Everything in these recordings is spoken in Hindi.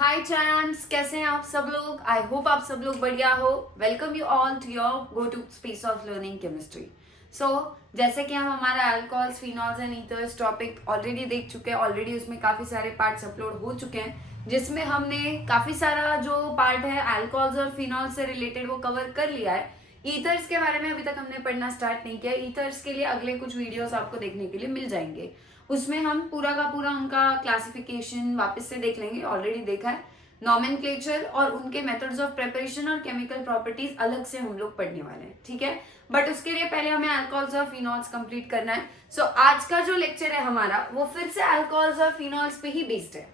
हाय चैम्प्स, कैसे हैं आप सब लोग। आई होप आप सब लोग बढ़िया हो। Welcome you all to your go to space of learning chemistry. So जैसे कि हम हमारा alcohols, phenols and ethers topic already देख चुके हैं। ऑलरेडी उसमें काफी सारे पार्ट्स अपलोड हो चुके हैं, जिसमें हमने काफी सारा जो पार्ट है अल्कोहल्स और फिनॉल्स से रिलेटेड वो कवर कर लिया है। ईथर्स के बारे में अभी तक हमने पढ़ना स्टार्ट नहीं किया। ईथर्स के लिए अगले कुछ वीडियोस आपको देखने के लिए मिल जाएंगे। उसमें हम पूरा का पूरा उनका क्लासिफिकेशन वापस से देख लेंगे। ऑलरेडी देखा है। नॉमेनक्लेचर और उनके मेथड्स ऑफ प्रिपरेशन और केमिकल प्रॉपर्टीज अलग से हम लोग पढ़ने वाले हैं, ठीक है। बट उसके लिए पहले हमें अल्कोहल्स और फिनॉल्स कंप्लीट करना है। सो आज का जो लेक्चर है हमारा वो फिर से अल्कोहल्स और फिनॉल्स पे ही बेस्ड है।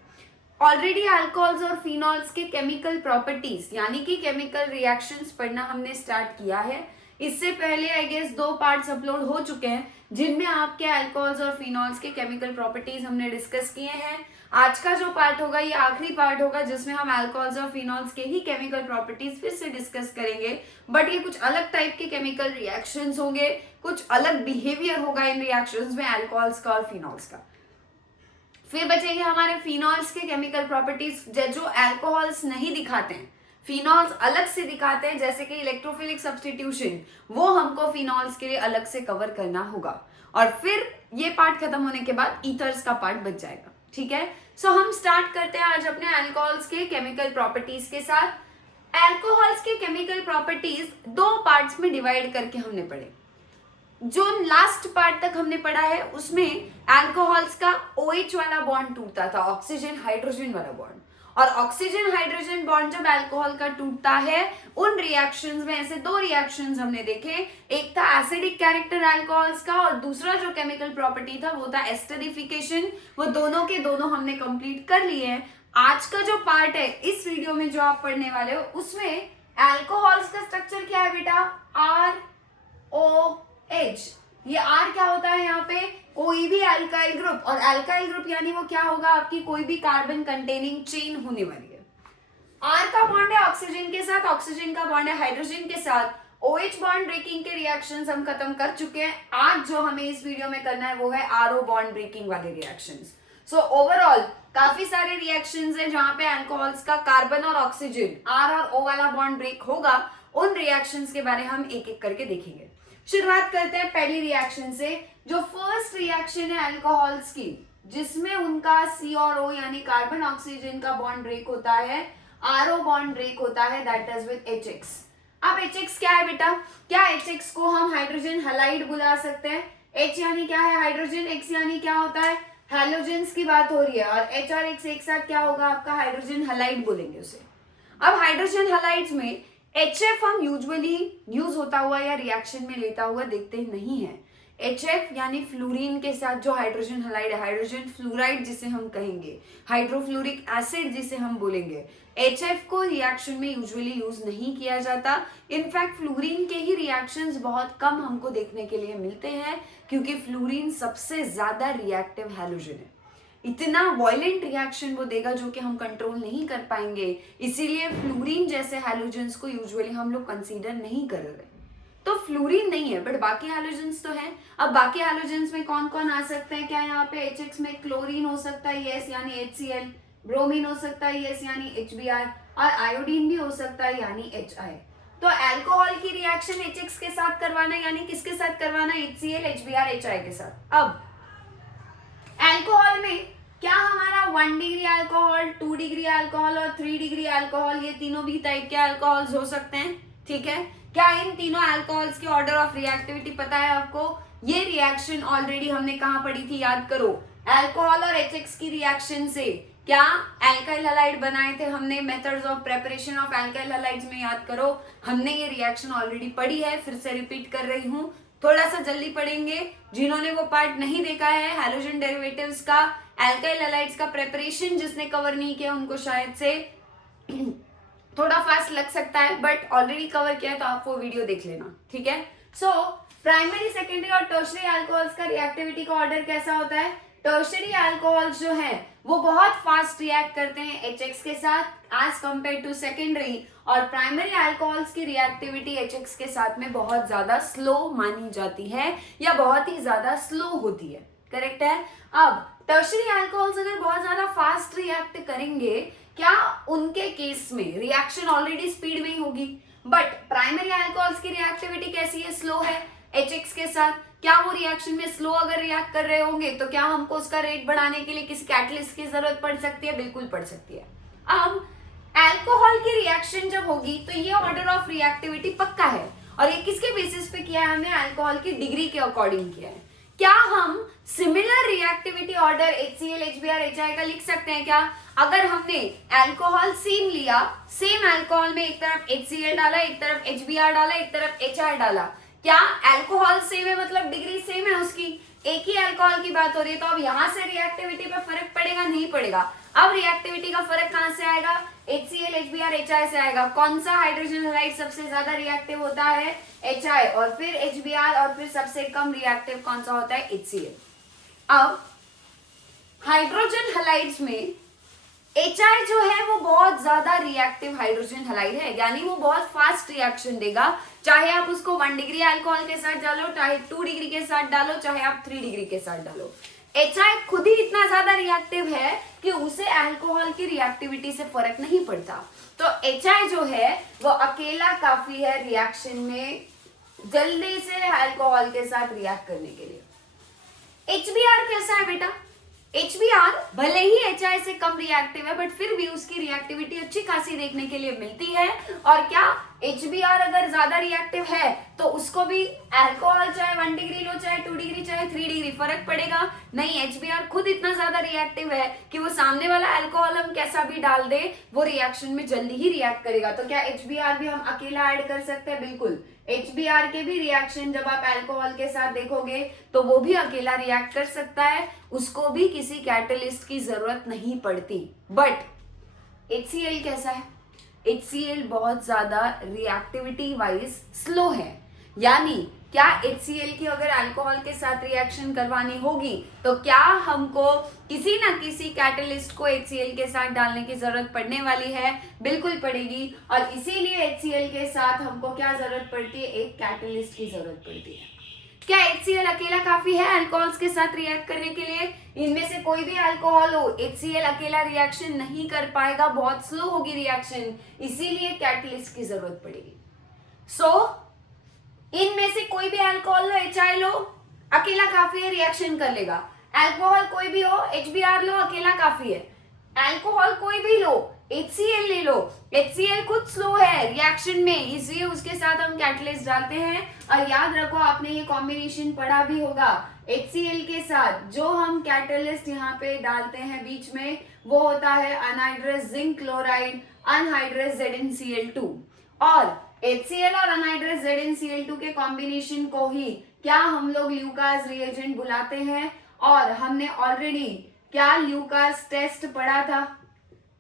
ऑलरेडी अल्कोहल्स और फिनॉल्स के केमिकल प्रॉपर्टीज यानी कि केमिकल रिएक्शंस पढ़ना हमने स्टार्ट किया है। इससे पहले आई गेस 2 पार्ट्स अपलोड हो चुके हैं, जिनमें आपके अल्कोहल्स और फिनॉल्स के केमिकल प्रॉपर्टीज हमने डिस्कस किए हैं। आज का जो पार्ट होगा ये आखिरी पार्ट होगा, जिसमें हम अल्कोहल्स और फिनॉल्स के ही केमिकल प्रॉपर्टीज फिर से डिस्कस करेंगे। बट ये कुछ अलग टाइप के केमिकल रिएक्शंस होंगे, कुछ अलग बिहेवियर होगा इन रिएक्शंस में अल्कोहल्स का और फिनॉल्स का। फिर बचेंगे हमारे फिनॉल्स के केमिकल प्रॉपर्टीज जो अल्कोहल्स नहीं दिखाते हैं, फिनॉल्स अलग से दिखाते हैं, जैसे कि इलेक्ट्रोफिलिक सब्स्टिट्यूशन, वो हमको फिनॉल्स के लिए अलग से कवर करना होगा। और फिर ये पार्ट खत्म होने के बाद ईथर्स का पार्ट बच जाएगा, ठीक है। सो हम स्टार्ट करते हैं आज अपने अल्कोहल्स के केमिकल प्रॉपर्टीज के साथ। अल्कोहल्स के केमिकल प्रॉपर्टीज 2 पार्ट्स में डिवाइड करके हमने पढ़े। जो लास्ट पार्ट तक हमने पढ़ा है उसमें अल्कोहल्स का OH वाला बॉन्ड टूटता था, ऑक्सीजन हाइड्रोजन वाला बॉन्ड। और ऑक्सीजन हाइड्रोजन बॉन्ड जब अल्कोहल का टूटता है, उन रिएक्शंस में ऐसे 2 रिएक्शंस हमने देखे। एक था एसिडिक कैरेक्टर अल्कोहल्स का और दूसरा जो केमिकल प्रॉपर्टी था वो था एस्टरिफिकेशन। वो दोनों के दोनों हमने कंप्लीट कर लिए हैं। आज का जो पार्ट है इस वीडियो में जो आप पढ़ने वाले हो, उसमें अल्कोहल्स का स्ट्रक्चर क्या है बेटा, ROH। ये R क्या होता है यहाँ पे, कोई भी अल्काइल ग्रुप, और अल्काइल ग्रुप यानी वो क्या होगा, आपकी कोई भी कार्बन कंटेनिंग चेन होने वाली है। R का बॉन्ड है ऑक्सीजन के साथ, ऑक्सीजन का बॉन्ड है हाइड्रोजन के साथ। OH बॉन्ड ब्रेकिंग के रिएक्शंस हम खत्म कर चुके हैं। आज जो हमें इस वीडियो में करना है वो है RO बॉन्ड ब्रेकिंग वाले रिएक्शंस। सो ओवरऑल काफी सारे रिएक्शंस हैं जहां पे अल्कोहल्स का कार्बन और ऑक्सीजन R और O वाला बॉन्ड ब्रेक होगा। उन रिएक्शंस के बारे में हम एक एक करके देखेंगे। शुरुआत करते हैं पहली रिएक्शन से। जो फर्स्ट रिएक्शन है अल्कोहल्स की, जिसमें उनका C और O यानी कार्बन ऑक्सीजन का बॉन्ड ब्रेक होता है, RO बॉन्ड ब्रेक होता है, दैट इज विद HX। अब HX क्या है बेटा, क्या HX को हम हाइड्रोजन हैलाइड बुला सकते हैं। H यानी क्या है, हाइड्रोजन। X यानी क्या होता है, हैलोजेंस की बात हो रही है, और H और X एक साथ क्या होगा, आपका हाइड्रोजन हैलाइड बोलेंगे उसे। अब हाइड्रोजन हैलाइड्स में HF हम यूजुअली यूज होता हुआ या रिएक्शन में लेता हुआ देखते नहीं है। HF यानी फ्लोरीन के साथ जो हाइड्रोजन हैलाइड है, हाइड्रोजन फ्लोराइड जिसे हम कहेंगे, हाइड्रोफ्लोरिक एसिड जिसे हम बोलेंगे, HF को रिएक्शन में यूजुअली यूज नहीं किया जाता। इनफैक्ट फ्लोरीन के ही रिएक्शंस बहुत कम हमको देखने के लिए मिलते हैं, क्योंकि फ्लोरीन सबसे ज्यादा रिएक्टिव हैलोजन है। इतना वायलेंट रिएक्शन वो देगा जो कि हम कंट्रोल नहीं कर पाएंगे, इसीलिए फ्लोरीन जैसे हैलोजेंस को यूजुअली हम लोग कंसीडर नहीं कर रहे। तो फ्लोरीन नहीं है, बट बाकी हैलोजेंस तो हैं। अब बाकी हैलोजेंस में कौन कौन आ सकते हैं, क्या यहाँ पे HX में क्लोरीन हो सकता है, यस यानी HCl, ब्रोमीन हो सकता है, यस यानी HBr, और आयोडीन भी हो सकता है यानी HI। तो अल्कोहल की रिएक्शन HX के साथ करवाना यानी किसके साथ करवाना, HCl, HBr, HI के साथ। अब अल्कोहल में क्या हमारा 1 डिग्री अल्कोहल, 2 डिग्री अल्कोहल और 3 डिग्री अल्कोहल, ये तीनों भी टाइप के अल्कोहल्स हो सकते हैं, ठीक है। क्या इन तीनों अल्कोहल्स की ऑर्डर ऑफ रिएक्टिविटी पता है आपको। ये रिएक्शन ऑलरेडी हमने कहाँ पढ़ी थी, याद करो। अल्कोहल और HX की रिएक्शन से क्या अल्काइल हैलाइड बनाए थे हमने, methods of preparation of alkyl halides में, याद करो। हमने ये रिएक्शन ऑलरेडी पढ़ी है, फिर से रिपीट कर रही हूँ, थोड़ा सा जल्दी पढ़ेंगे। जिन्होंने वो पार्ट नहीं देखा है हैलोजन डेरिवेटिव्स का, अल्काइल हैलाइड्स का प्रिपरेशन जिसने कवर नहीं किया उनको शायद से थोड़ा फास्ट लग सकता है, बट ऑलरेडी कवर किया है तो आप वो वीडियो देख लेना, ठीक है। सो प्राइमरी, सेकेंडरी और टर्शरी अल्कोहल्स का रिएक्टिविटी का ऑर्डर कैसा होता है। टर्शरी अल्कोहल्स जो है वो बहुत फास्ट रिएक्ट करते हैं HX के साथ एज कंपेयर टू सेकेंडरी, और प्राइमरी अल्कोहल्स की रिएक्टिविटी HX के साथ में बहुत ज्यादा स्लो मानी जाती है या बहुत ही ज्यादा स्लो होती है, करेक्ट है। अब टर्शरी अल्कोहल्स अगर बहुत ज्यादा फास्ट रिएक्ट करेंगे, क्या उनके केस में रिएक्शन ऑलरेडी स्पीड में ही होगी, बट प्राइमरी अल्कोहल्स की रिएक्टिविटी कैसी है, स्लो है HX के साथ। क्या वो रिएक्शन में स्लो अगर रिएक्ट कर रहे होंगे तो क्या हमको उसका रेट बढ़ाने के लिए किसी कैटलिस्ट की जरूरत पड़ सकती है? बिल्कुल पड़ सकती है। अब अल्कोहल की रिएक्शन जब होगी तो ये ऑर्डर ऑफ रिएक्टिविटी पक्का है, और ये किसके बेसिस पे किया है हमने? अल्कोहल की डिग्री के अकॉर्डिंग किया है। क्या हम similar reactivity order HCl, HBr, HI का लिख सकते हैं क्या? अगर हमने अल्कोहल सेम लिया, सेम अल्कोहल में एक तरफ HCl डाला, एक तरफ HBr डाला, एक तरफ HI डाला, क्या अल्कोहल सेम है मतलब डिग्री सेम है उसकी? एक ही अल्कोहल की बात हो रही है, तो अब यहां से रिएक्टिविटी पे फर्क पड़ेगा? नहीं पड़ेगा। अब रिएक्टिविटी का फर्क कहां से आएगा? HCl, HBr, HI से आएगा। कौन सा हाइड्रोजन हैलाइड सबसे ज्यादा रिएक्टिव होता है? HI, और फिर HBr, और फिर सबसे कम रिएक्टिव कौन सा होता है? HCl। अब हाइड्रोजन हैलाइड्स में HI जो है वो बहुत ज्यादा रिएक्टिव हाइड्रोजन हैलाइड है, यानी वो बहुत फास्ट रिएक्शन देगा, चाहे आप उसको 1 डिग्री अल्कोहल के साथ डालो, चाहे 2 डिग्री के साथ डालो, चाहे आप 3 डिग्री के साथ डालो। HI खुद ही इतना ज्यादा रिएक्टिव है कि उसे अल्कोहल की रिएक्टिविटी से फर्क नहीं पड़ता। तो HI जो है वो अकेला काफी है रिएक्शन में जल्दी से अल्कोहल के साथ रिएक्ट करने के लिए। HBr कैसा है बेटा? HBr भले ही HI से कम रिएक्टिव है, बट फिर भी उसकी रिएक्टिविटी अच्छी खासी देखने के लिए मिलती है। और क्या HBr अगर ज्यादा रिएक्टिव है तो उसको भी अल्कोहल चाहे 1 डिग्री लो, चाहे 2 डिग्री, चाहे 3 डिग्री फर्क पड़ेगा? नहीं, HBr खुद इतना ज्यादा रिएक्टिव है कि वो सामने वाला अल्कोहल हम कैसा भी डाल दे वो रिएक्शन में जल्दी ही रिएक्ट करेगा। तो क्या HBr भी हम अकेला ऐड कर सकते हैं? बिल्कुल। HBr के भी रिएक्शन जब आप अल्कोहल के साथ देखोगे तो वो भी अकेला रिएक्ट कर सकता है, उसको भी किसी कैटलिस्ट की जरूरत नहीं पड़ती। बट HCl कैसा है? HCl बहुत ज्यादा रिएक्टिविटी वाइज स्लो है, यानी क्या HCl की अगर अल्कोहल के साथ रिएक्शन करवानी होगी तो क्या हमको किसी ना किसी कैटलिस्ट को HCl के साथ डालने की जरूरत पड़ने वाली है? बिल्कुल पड़ेगी। और इसीलिए HCl के साथ हमको क्या जरूरत पड़ती है? एक कैटलिस्ट की जरूरत पड़ती है। क्या HCl अकेला काफी है अल्कोहल्स के साथ रिएक्ट करने के लिए? इनमें से कोई भी अल्कोहल हो, HCl अकेला रिएक्शन नहीं कर पाएगा, बहुत स्लो होगी रिएक्शन, इसीलिए कैटलिस्ट की जरूरत पड़ेगी। इनमें से कोई भी अल्कोहल लो, HI लो, अकेला काफी है, रिएक्शन कर लेगा। अल्कोहल कोई भी हो, HBr लो, अकेला काफी है। अल्कोहल कोई भी लो, HCl ले लो, HCl खुद स्लो है रिएक्शन में, इसलिए उसके साथ हम कैटलिस्ट डालते हैं। और याद रखो, आपने ये कॉम्बिनेशन पढ़ा भी होगा, HCl के साथ जो हम कैटलिस्ट यहाँ पे डालते हैं बीच में वो होता है anhydrous zinc chloride, anhydrous ZnCl2। और HCl और अनहाइड्रस ZnCl2 के कॉम्बिनेशन को ही क्या हम लोग ल्यूकास रिएजेंट बुलाते हैं। और हमने ऑलरेडी क्या ल्यूकास टेस्ट पढ़ा था?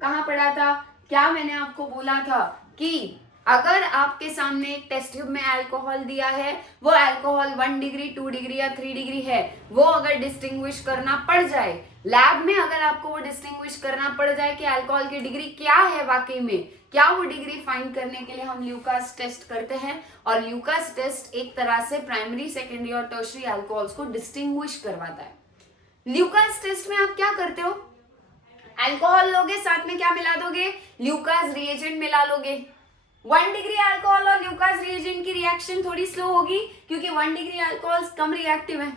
कहाँ पढ़ा था? क्या मैंने आपको बोला था कि अगर आपके सामने एक टेस्ट ट्यूब में अल्कोहल दिया है, वो अल्कोहल 1 डिग्री, 2 डिग्री या 3 डिग्री है, वो अगर डिस्टिंग्विश करना पड़ जाए लैब में, अगर आपको वो डिस्टिंग्विश करना पड़ जाए कि अल्कोहल की डिग्री क्या है वाकई में, क्या वो डिग्री फाइंड करने के लिए हम ल्यूकास टेस्ट करते हैं। और ल्यूकास टेस्ट एक तरह से प्राइमरी, सेकेंडरी और टर्शरी अल्कोहल्स को डिस्टिंग्विश करवाता है। ल्यूकास टेस्ट में आप क्या करते हो? अल्कोहल लोगे, साथ में क्या मिला दोगे? ल्यूकास रिएजेंट मिला लोगे। 1 डिग्री अल्कोहल और ल्यूकास रिएजेंट की रिएक्शन थोड़ी स्लो होगी क्योंकि 1 डिग्री अल्कोहल कम रिएक्टिव है।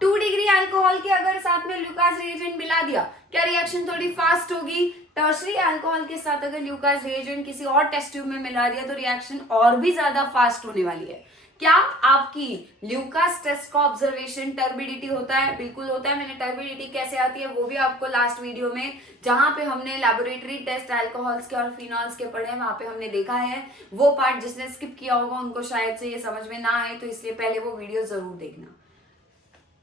2 डिग्री अल्कोहल के अगर साथ में ल्यूकास रिएजेंट मिला दिया, क्या रिएक्शन थोड़ी फास्ट होगी। टर्शरी अल्कोहल के साथ अगर ल्यूकास रिएजेंट किसी और टेस्ट ट्यूब में मिला दिया तो रिएक्शन और भी ज्यादा फास्ट होने वाली है। क्या आपकी ल्यूकास टेस्ट का ऑब्जर्वेशन टर्बिडिटी होता है? बिल्कुल होता है। मैंने टर्बिडिटी कैसे आती है वो भी आपको लास्ट वीडियो में, जहां पे हमने लैबोरेटरी टेस्ट अल्कोहल्स के और फिनॉल्स के पढ़े, वहां पे हमने देखा है। वो पार्ट जिसने स्किप किया होगा उनको शायद से ये समझ में ना आए, तो इसलिए पहले वो वीडियो जरूर देखना।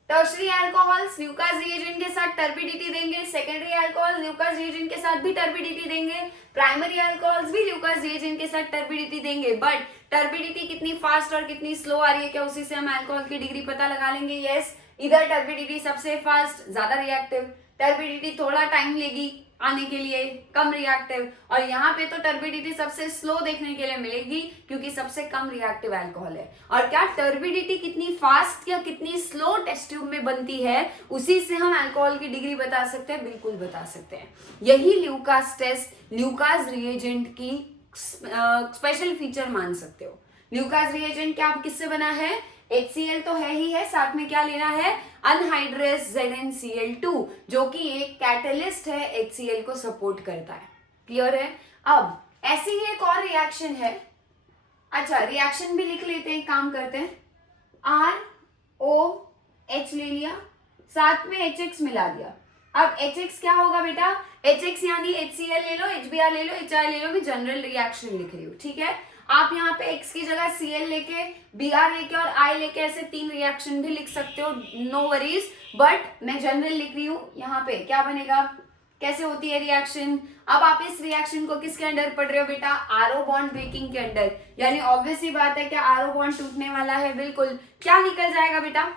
टर्शरी अल्कोहल्स ल्यूकास रिएजेंट के साथ टर्बिडिटी देंगे, सेकेंडरी अल्कोहल ल्यूकास रिएजेंट के साथ भी टर्बिडिटी देंगे, प्राइमरी अल्कोहल्स भी ल्यूकास रिएजेंट के साथ टर्बिडिटी देंगे। बट टर्बिडिटी कितनी फास्ट और कितनी स्लो आ रही है, क्या उसी से हम अल्कोहल की डिग्री पता लगा लेंगे? यस, इधर टर्बिडिटी सबसे फास्ट, ज्यादा रिएक्टिव, टर्बिडिटी थोड़ा टाइम लेगी आने के लिए, कम रिएक्टिव। और यहाँ पे तो टर्बिडिटी सबसे स्लो देखने के लिए मिलेगी क्योंकि सबसे कम रिएक्टिव अल्कोहल है। और क्या टर्बिडिटी कितनी फास्ट या कितनी स्लो टेस्ट ट्यूब में बनती है उसी से हम अल्कोहल की डिग्री बता सकते हैं, बिल्कुल बता सकते हैं। यही ल्यूकास टेस्ट, ल्यूकास रिएजेंट की स्पेशल फीचर मान सकते हो। ल्यूकास रिएजेंट क्या किससे बना है? HCl तो है ही है, साथ में क्या लेना है? अनहाइड्रस ZnCl2 जो कि एक कैटलिस्ट है, HCl को सपोर्ट करता है। क्लियर है? अब ऐसी ही एक और रिएक्शन है। अच्छा, रिएक्शन भी लिख लेते हैं, काम करते हैं। ROH ले लिया, साथ में HX मिला दिया। अब HX क्या होगा बेटा? HX यानी HCl ले लो, HBr ले लो, HI ले लो, मैं जनरल रिएक्शन लिख रही हूँ, ठीक है। आप यहाँ पे X की जगह Cl लेके, Br लेके और I लेके ऐसे 3 रिएक्शन भी लिख सकते हो, नो वरीज, बट मैं जनरल लिख रही हूँ। यहाँ पे क्या बनेगा, कैसे होती है रिएक्शन? अब आप इस रिएक्शन को किसके अंडर पढ़ रहे हो बेटा? आरओ बॉन्ड ब्रेकिंग के अंडर, यानी ऑब्वियस ही बात है, क्या आरओ बॉन्ड टूटने वाला है? बिल्कुल। क्या निकल जाएगा बेटा?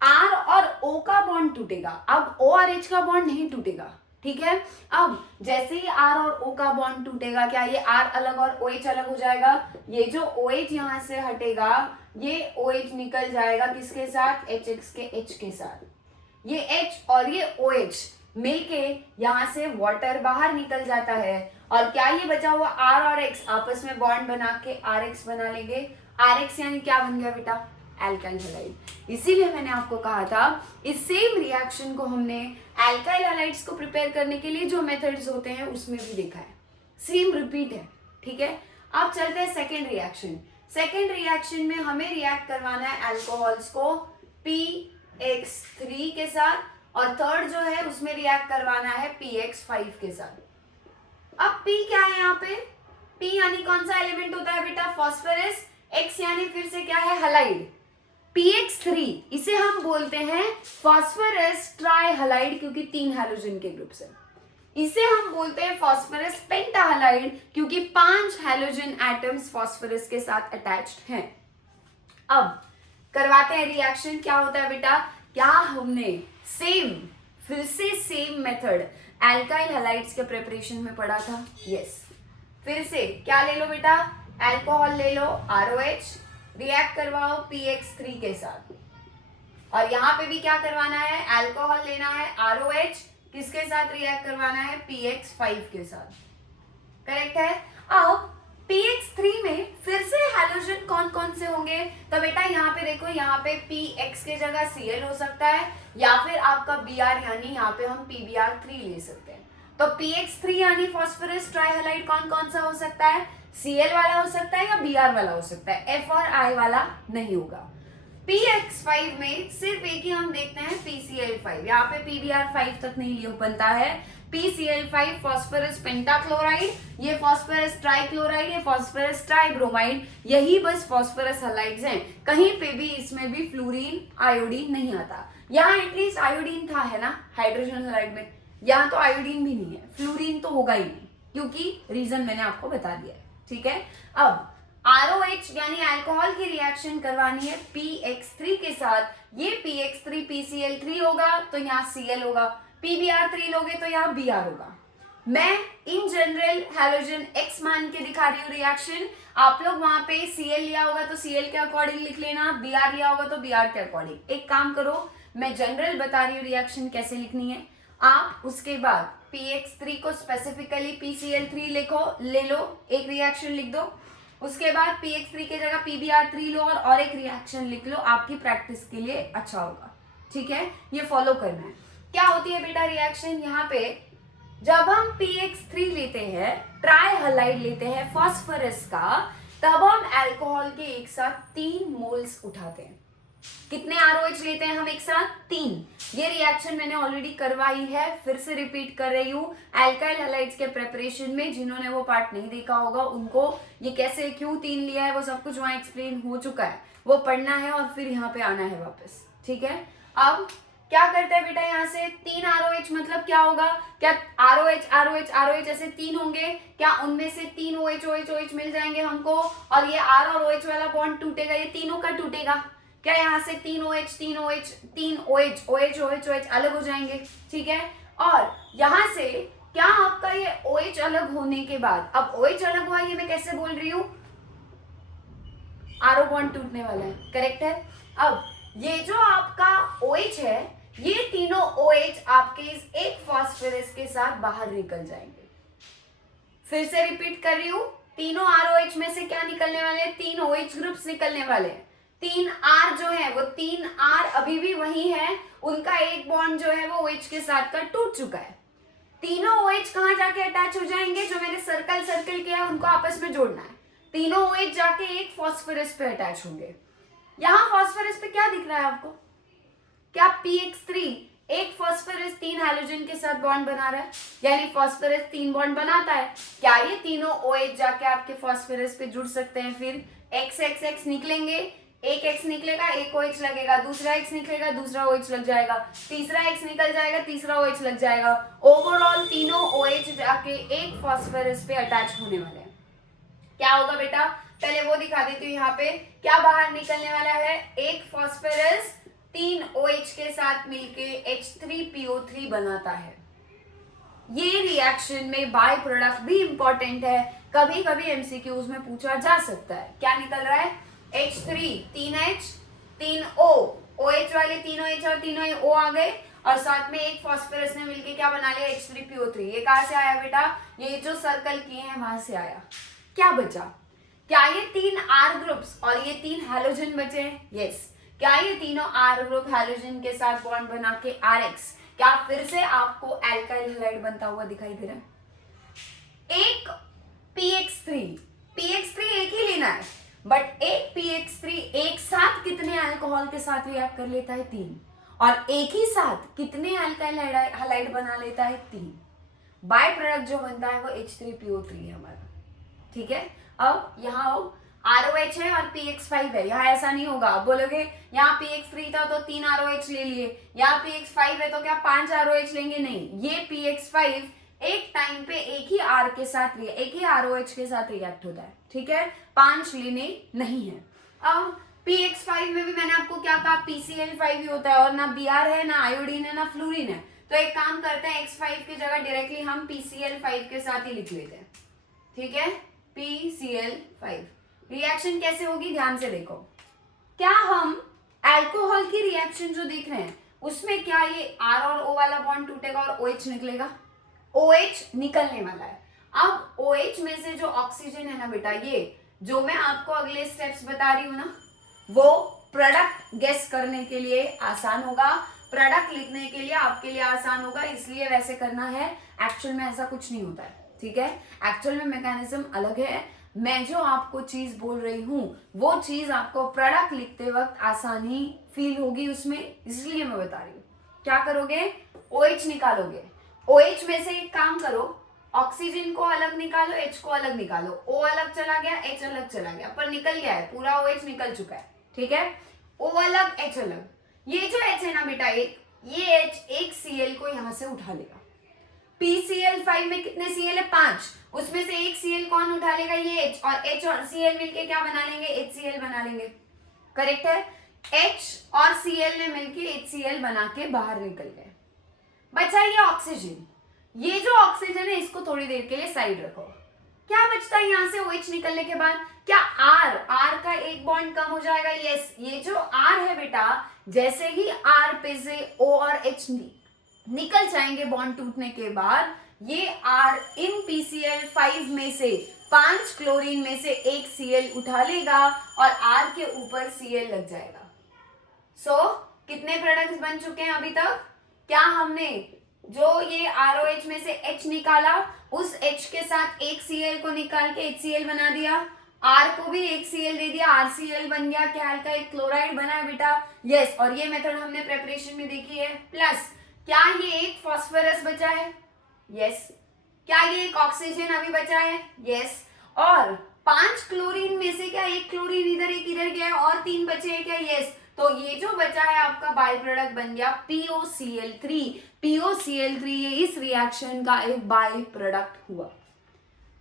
R और O का बॉन्ड टूटेगा। अब O और H का बॉन्ड नहीं टूटेगा, ठीक है। अब जैसे ही R और O का बॉन्ड टूटेगा, क्या ये R अलग और OH अलग हो जाएगा? ये जो OH यहाँ से हटेगा, ये OH निकल जाएगा किसके साथ? HX के H के साथ। ये H और ये OH मिलके यहाँ से वाटर बाहर निकल जाता है, और क्या ये बचा हुआ R और X आपस में बॉन्ड बना के RX बना लेंगे। RX यानी क्या बन गया बेटा? Alkyl halide. इसीलिए मैंने आपको कहा था इस सेम रिएक्शन को हमने एल्काइल हैलाइड्स को प्रिपेयर करने के लिए जो मेथड्स होते हैं उसमें भी देखा है, सेम रिपीट है, ठीक है। अब चलते हैं सेकेंड रिएक्शन। सेकेंड रिएक्शन में हमें रिएक्ट करवाना है अल्कोहल्स को PX3 के साथ, और थर्ड जो है उसमें रिएक्ट करवाना है PX5 के साथ। अब P क्या है यहाँ पे? P यानी कौन सा एलिमेंट होता है बेटा? फास्फोरस। X यानी फिर से क्या है? हैलाइड। PX3 इसे हम बोलते हैं फास्फोरस ट्राइहैलाइड क्योंकि 3 हैलोजन के ग्रुप से। इसे हम बोलते हैं फास्फोरस पेंटाहैलाइड क्योंकि 5 हैलोजन एटम्स फास्फोरस के साथ अटैच्ड हैं। अब करवाते हैं रिएक्शन। क्या होता है बेटा? क्या हमने फिर से सेम मेथड एल्काइल हैलाइड्स के प्रिपरेशन में पढ़ा था? यस। फिर से क्या ले लो बेटा? अल्कोहल ले लो ROH, रिएक्ट करवाओ PX3 के साथ, और यहाँ पे भी क्या करवाना है? अल्कोहल लेना है ROH, किसके साथ रिएक्ट करवाना है? PX5 के साथ। करेक्ट है। अब PX3 में फिर से हैलोजन कौन कौन से होंगे? तो बेटा यहाँ पे देखो, यहाँ पे PX के जगह Cl हो सकता है, या फिर आपका Br यानी यहाँ पे हम PBr3 ले सकते हैं। तो PX3 यानी फास्फोरस ट्राइहैलाइड कौन कौन सा हो सकता है? Cl वाला हो सकता है या Br वाला हो सकता है, F और I वाला नहीं होगा। PX5 में सिर्फ एक ही हम देखते हैं PCl5, यहाँ पे PBr5 तक नहीं लियो बनता है। PCl5 फास्फोरस पेंटाक्लोराइड, ये फास्फोरस ट्राइक्लोराइड, ये फास्फोरस ट्राइब्रोमाइड, यही बस फास्फोरस हैलाइड्स हैं। कहीं पे भी इसमें भी फ्लोरीन आयोडीन नहीं आता। यहाँ एटलीस्ट आयोडीन था, है ना, हाइड्रोजन हैलाइड में। यहाँ तो आयोडीन भी नहीं है, फ्लोरीन तो होगा ही नहीं, क्योंकि रीजन मैंने आपको बता दिया है, ठीक है। अब ROH यानी अल्कोहल की रिएक्शन करवानी है PX3 के साथ। ये PX3 PCl3 होगा तो यहाँ Cl होगा, PBr3 लोगे तो यहाँ Br होगा। मैं इन जनरल हैलोजन X मान के दिखा रही हूँ रिएक्शन। आप लोग वहां पे Cl लिया होगा तो Cl के अकॉर्डिंग लिख लेना, Br लिया होगा तो Br के अकॉर्डिंग। एक काम करो, मैं जनरल बता रही हूँ रिएक्शन कैसे लिखनी है, आप उसके बाद PX3 को स्पेसिफिकली PCl3 ले लो, एक रिएक्शन लिख दो। उसके बाद PX3 के जगह PBr3 लो और एक रिएक्शन लिख लो, आपकी प्रैक्टिस के लिए अच्छा होगा, ठीक है। ये फॉलो करना है। क्या होती है बेटा रिएक्शन? यहाँ पे जब हम PX3 लेते हैं, ट्राइहैलाइड लेते हैं फास्फोरस का, तब हम अल्कोहल के एक साथ 3 मोल्स उठाते हैं। कितने ROH लेते हैं हम एक साथ? 3। ये रिएक्शन मैंने ऑलरेडी करवाई है, फिर से रिपीट कर रही हूँ। अल्काइल हैलाइड्स के प्रिपरेशन में जिन्होंने वो पार्ट नहीं देखा होगा उनको ये कैसे क्यों 3 लिया है वो सब कुछ वहां एक्सप्लेन हो चुका है, वो पढ़ना है और फिर यहाँ पे आना है वापस, ठीक है। अब क्या करते हैं बेटा? यहाँ से 3 ROH मतलब क्या होगा? क्या ROH ROH ROH ऐसे 3 होंगे, क्या उनमें से 3 OH OH OH मिल जाएंगे हमको, और ये R और OH वाला बॉन्ड टूटेगा, ये तीनों का टूटेगा। क्या यहाँ से 3 OH 3 OH 3 OH OH OH OH अलग हो जाएंगे, ठीक है। और यहां से क्या आपका ये OH अलग होने के बाद, अब OH अलग हुआ, ये मैं कैसे बोल रही हूं, RO बॉन्ड टूटने वाला है, करेक्ट है। अब ये जो आपका OH है, ये तीनों OH आपके इस एक फास्फोरस के साथ बाहर निकल जाएंगे। फिर से रिपीट कर रही हूं, तीनों ROH में से क्या निकलने वाले हैं, 3 OH ग्रुप्स निकलने वाले हैं। 3 R जो है वो 3 R अभी भी वही है, उनका एक बॉन्ड जो है वो OH के साथ का टूट चुका है। तीनों OH कहां जाके अटैच हो जाएंगे, जो मैंने सर्कल सर्कल किया है उनको आपस में जोड़ना है। तीनों OH जाके एक फास्फोरस पे अटैच होंगे। यहां फास्फोरस पे क्या दिख रहा है आपको, क्या px3 एक फास्फोरस 3 हैलोजन के साथ बॉन्ड बना रहा है, यानी फास्फोरस 3 बॉन्ड बनाता है। क्या ये तीनों OH जाके आपके फास्फोरस पे जुड़ सकते हैं, फिर x x x निकलेंगे, एक X निकलेगा, एक OH लगेगा, दूसरा X निकलेगा, दूसरा OH लग जाएगा, तीसरा X निकल जाएगा, तीसरा OH लग जाएगा। ओवरऑल तीनों OH जाके एक फास्फोरस पे अटैच होने वाले हैं। क्या होगा बेटा, पहले वो दिखा देती हूँ। यहाँ पे क्या बाहर निकलने वाला है, एक फास्फोरस 3 OH के साथ मिलके H3PO3 बनाता है। ये रिएक्शन में बाय प्रोडक्ट भी इंपॉर्टेंट है, कभी कभी एमसीक्यूज में पूछा जा सकता है। क्या निकल रहा है, H3 3H 3O, OH वाले तीनों H और तीनों O आ गए, और साथ में एक फास्फोरस ने मिलके क्या बना लिया, H3PO3। ये कहां से आया बेटा, ये जो सर्कल किए हैं वहां से आया। क्या बचा, क्या ये 3 R ग्रुप्स और ये 3 हैलोजन बचे हैं, यस। क्या ये तीनों R ग्रुप हैलोजन के साथ बॉन्ड बना के RX, क्या फिर से आपको एल्काइल हैलाइड बनता हुआ दिखाई दे रहा है। एक px3 एक ही लेना है, बट एक px3 एक साथ कितने अल्कोहल के साथ रिएक्ट कर लेता है, 3, और एक ही साथ कितने एल्काइल हैलाइड बना लेता है, 3। बाय प्रोडक्ट जो बनता है वो H3PO3 है हमारा, ठीक है। अब यहाँ ROH है और px5 है, यहाँ ऐसा नहीं होगा। अब बोलोगे यहाँ px3 था तो 3 ROH ले लिए, यहाँ px5 है तो क्या 5 ROH लेंगे, नहीं। ये px5 एक टाइम पे एक ही R के साथ एक ही ROH के साथ रिएक्ट होता है, ठीक है, 5 लेने नहीं है। अब px5 में भी मैंने आपको क्या कहा, PCl5 ही होता है, और ना Br है, ना आयोडीन है, ना फ्लोरीन है। तो एक काम करते हैं, X5 की जगह डायरेक्टली हम PCl5 के साथ ही लिख लेते हैं, ठीक है, PCl5। रिएक्शन कैसे होगी, ध्यान से देखो। क्या हम अल्कोहल की रिएक्शन जो देख रहे हैं उसमें क्या ये R और O वाला बॉन्ड टूटेगा और OH निकलेगा, OH निकलने वाला है। अब OH में से जो ऑक्सीजन है ना बेटा, ये जो मैं आपको अगले स्टेप्स बता रही हूं ना, वो प्रोडक्ट गेस करने के लिए आसान होगा, प्रोडक्ट लिखने के लिए आपके लिए आसान होगा, इसलिए वैसे करना है। एक्चुअल में ऐसा कुछ नहीं होता है, ठीक है। एक्चुअल में मैकेनिज्म अलग है। मैं जो आपको चीज बोल रही हूं वो चीज आपको प्रोडक्ट लिखते वक्त आसानी फील होगी उसमें, इसलिए मैं बता रही हूँ। क्या करोगे, OH निकालोगे, OH में से एक काम करो, ऑक्सीजन को अलग निकालो, H को अलग निकालो, O अलग चला गया, H अलग चला गया, पर निकल गया है, पूरा OH निकल चुका है, ठीक है। O अलग, H अलग, ये जो H है ना बेटा, ये H एक Cl को यहां से उठा लेगा। PCl5 में कितने Cl है, 5, उसमें से एक Cl कौन उठा लेगा, ये H, और H और Cl मिलके क्या बना लेंगे, HCl बना लेंगे, करेक्ट है। H और Cl ने मिलके HCl बना के बाहर निकल गए। बचा ये ऑक्सीजन, ये जो ऑक्सीजन है इसको थोड़ी देर के लिए साइड रखो। क्या बचता है यहाँ से OH निकलने के बाद, क्या R का एक बॉन्ड कम हो जाएगा, यस। ये जो R है बेटा, जैसे ही R पे से O और H निकल जाएंगे बॉन्ड टूटने के बाद, ये R इन PCl5 में से 5 क्लोरीन में से एक Cl उठा लेगा और R के ऊपर Cl लग जाएगा। सो कितने प्रोडक्ट्स बन चुके हैं अभी तक, क्या हमने जो ये ROH में से H निकाला, उस H के साथ एक Cl को निकाल के HCl बना दिया, R को भी एक Cl दे दिया, RCl बन गया, क्या अल्काइल क्लोराइड बना है बेटा, यस। और ये मेथड हमने प्रेपरेशन में देखी है। प्लस क्या ये एक फास्फोरस बचा है, यस। क्या ये एक ऑक्सीजन अभी बचा है, यस। और 5 क्लोरीन में से क्या एक क्लोरीन इधर एक इधर गया है और 3 बचे हैं क्या, यस। तो ये जो बचा है आपका बाय प्रोडक्ट बन गया POCl3। POCl3 ये इस रिएक्शन का एक बाय प्रोडक्ट हुआ।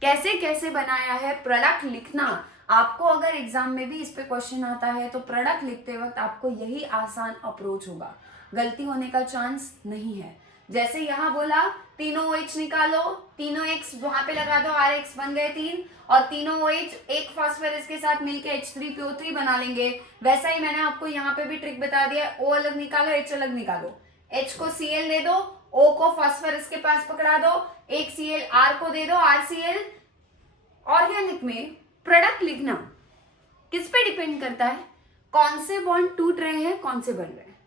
कैसे कैसे बनाया है, प्रोडक्ट लिखना आपको अगर एग्जाम में भी इस पे क्वेश्चन आता है तो प्रोडक्ट लिखते वक्त आपको यही आसान अप्रोच होगा, गलती होने का चांस नहीं है। जैसे यहाँ बोला तीनों OH निकालो, तीनों X वहां पे लगा दो, RX बन गए 3, और तीनों OH एक फास्फोरस के साथ मिलके H3PO3 बना लेंगे। वैसा ही मैंने आपको यहाँ पे भी ट्रिक बता दिया, O अलग निकालो, H अलग निकालो, H को Cl दे दो, O को फास्फोरस के पास पकड़ा दो, एक Cl R को दे दो, RCl। ऑर्गेनिक में प्रोडक्ट लिखना किस पे डिपेंड करता है, कौन से बॉन्ड टूट रहे हैं, कौन से बन रहे हैं।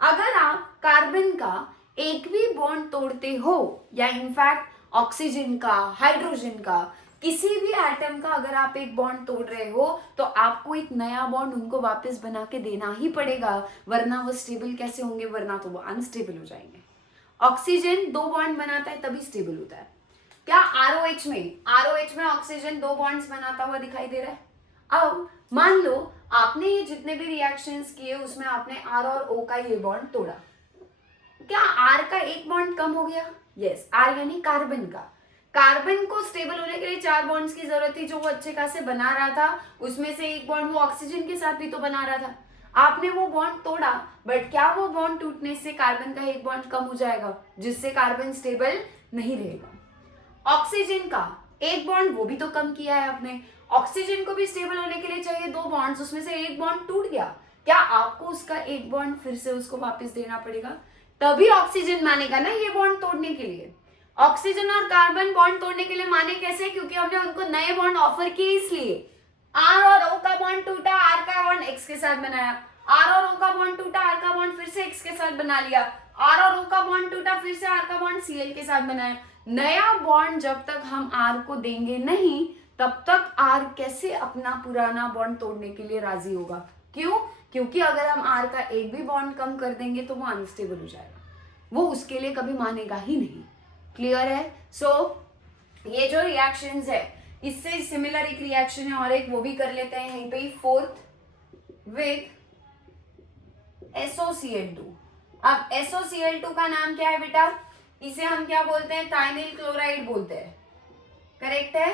अगर आप कार्बन का एक भी बॉन्ड तोड़ते हो, या इनफैक्ट ऑक्सीजन का, हाइड्रोजन का, किसी भी एटम का अगर आप एक बॉन्ड तोड़ रहे हो, तो आपको एक नया बॉन्ड उनको वापस बना के देना ही पड़ेगा, वरना वो स्टेबल कैसे होंगे, वरना तो वो अनस्टेबल हो जाएंगे। ऑक्सीजन 2 बॉन्ड बनाता है तभी स्टेबल होता है। क्या आरओएच में ऑक्सीजन 2 बॉन्ड्स बनाता हुआ दिखाई दे रहा है? अब मान लो आपने ये जितने भी रिएक्शंस किए उसमें आपने आर और ओ का ये बॉन्ड तोड़ा, क्या आर का एक बॉन्ड कम हो गया? यस, आर यानी कार्बन का। कार्बन को स्टेबल होने के लिए 4 बॉन्ड्स की जरूरत थी, जो वो अच्छे खासे बना रहा था, उसमें से एक बॉन्ड वो ऑक्सीजन के साथ भी तो बना रहा था। आपने वो बॉन्ड तोड़ा, बट क्या वो बॉन्ड टूटने से कार्बन का एक बॉन्ड कम हो जाएगा, जिससे कार्बन स्टेबल नहीं रहेगा? ऑक्सीजन का एक बॉन्ड वो भी तो कम किया है आपने। ऑक्सीजन को भी स्टेबल होने के लिए चाहिए 2 बॉन्ड्स, उसमें से एक बॉन्ड टूट गया, क्या आपको उसका एक बॉन्ड फिर से उसको वापस देना पड़ेगा? तभी ऑक्सीजन मानेगा ना ये बॉन्ड तोड़ने के लिए। ऑक्सीजन और कार्बन बॉन्ड तोड़ने के लिए माने कैसे? क्योंकि हमने उनको नए बॉन्ड ऑफर किए, इसलिए आर और ओ का बॉन्ड टूटा, आर का बॉन्ड एक्स के साथ बनाया, आर और ओ का बॉन्ड टूटा, आर का बॉन्ड फिर से एक्स के साथ बना लिया, आर और ओ का बॉन्ड टूटा, फिर से आर का बॉन्ड सीएल के साथ बनाया। नया बॉन्ड जब तक हम आर को देंगे नहीं, तब तक आर कैसे अपना पुराना बॉन्ड तोड़ने के लिए राजी होगा? क्यों? क्योंकि अगर हम आर का एक भी बॉन्ड कम कर देंगे तो वो अनस्टेबल हो जाएगा, वो उसके लिए कभी मानेगा ही नहीं। क्लियर है? सो ये जो रिएक्शंस है, इससे सिमिलर एक रिएक्शन है और एक वो भी कर लेते हैं यहीं पे, 4th विद SOCl2। अब SOCl2 का नाम क्या है बेटा? इसे हम क्या बोलते हैं? थाइनिल क्लोराइड बोलते हैं, करेक्ट है?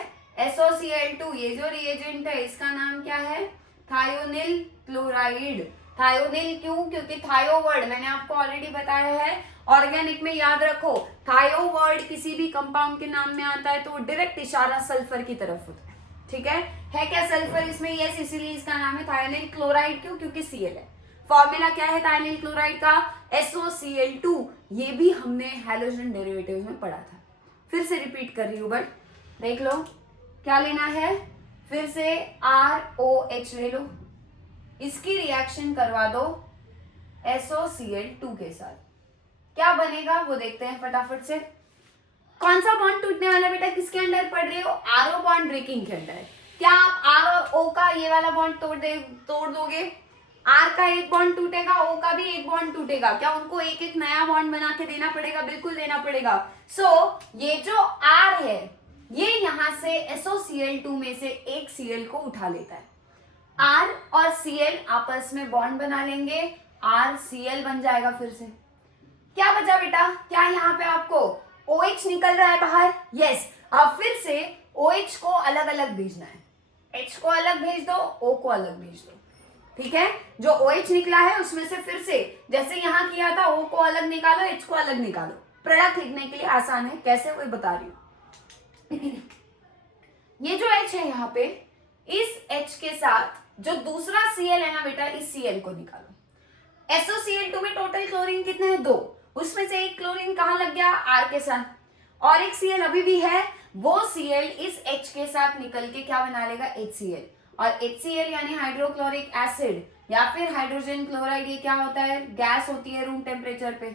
SOCl2 ये जो रिएजेंट है इसका नाम क्या है? Thionyl chloride. थायोनिल क्यों? क्योंकि थायो वर्ड मैंने आपको ऑलरेडी बताया है, ऑर्गेनिक में याद रखो, थायो वर्ड किसी भी कंपाउंड के नाम में आता है तो वो डायरेक्ट इशारा सल्फर की तरफ होता है। ठीक है क्या सल्फर इसमें? यस, इसीलिए इसका नाम है थायोनिल क्लोराइड। क्यों? क्योंकि Cl है। फॉर्मूला क्या है थायोनिल क्लोराइड का? SOCl2। ये भी हमने हैलोजन डेरिवेटिव्स में पढ़ा था, फिर से रिपीट कर रही हूँ, बट देख लो क्या लेना है, फिर से ROH ले लो, इसकी रिएक्शन करवा दो SOCl2 के साथ, क्या बनेगा वो देखते हैं फटाफट से। कौन सा बॉन्ड टूटने वाला बेटा? किसके अंडर पढ़ रहे हो? आरओ बॉन्ड ब्रेकिंग के अंदर। क्या आप आर और ओ का ये वाला बॉन्ड तोड़ दोगे? आर का एक बॉन्ड टूटेगा, ओ का भी एक बॉन्ड टूटेगा, क्या उनको एक एक नया बॉन्ड बना के देना पड़ेगा? बिल्कुल देना पड़ेगा। सो ये जो आर है ये यहां से SOCl2 में से एक Cl को उठा लेता है, R और Cl आपस में बॉन्ड बना लेंगे, RCl बन जाएगा। फिर से क्या बचा बेटा? क्या यहाँ पे आपको OH निकल रहा है बाहर? यस। अब फिर से OH को अलग अलग भेजना है, H को अलग भेज दो, O को अलग भेज दो। ठीक है, जो OH निकला है उसमें से फिर से जैसे यहाँ किया था, O को अलग निकालो, H को अलग निकालो। प्रोडक्ट लिखने के लिए आसान है, कैसे वो बता रही हूँ। ये जो H है यहाँ पे, इस H के साथ जो दूसरा Cl है ना बेटा, इस Cl को निकालो। SOCl2 में टोटल क्लोरीन कितने हैं? 2, उसमें से एक क्लोरीन कहाँ लग गया? R के साथ, और एक Cl अभी भी है, वो Cl इस H के साथ निकल के क्या बना लेगा? HCl, और HCl यानी हाइड्रोक्लोरिक एसिड या फिर हाइड्रोजन क्लोराइड। ये क्या होता है? गैस होती है रूम टेम्परेचर पे।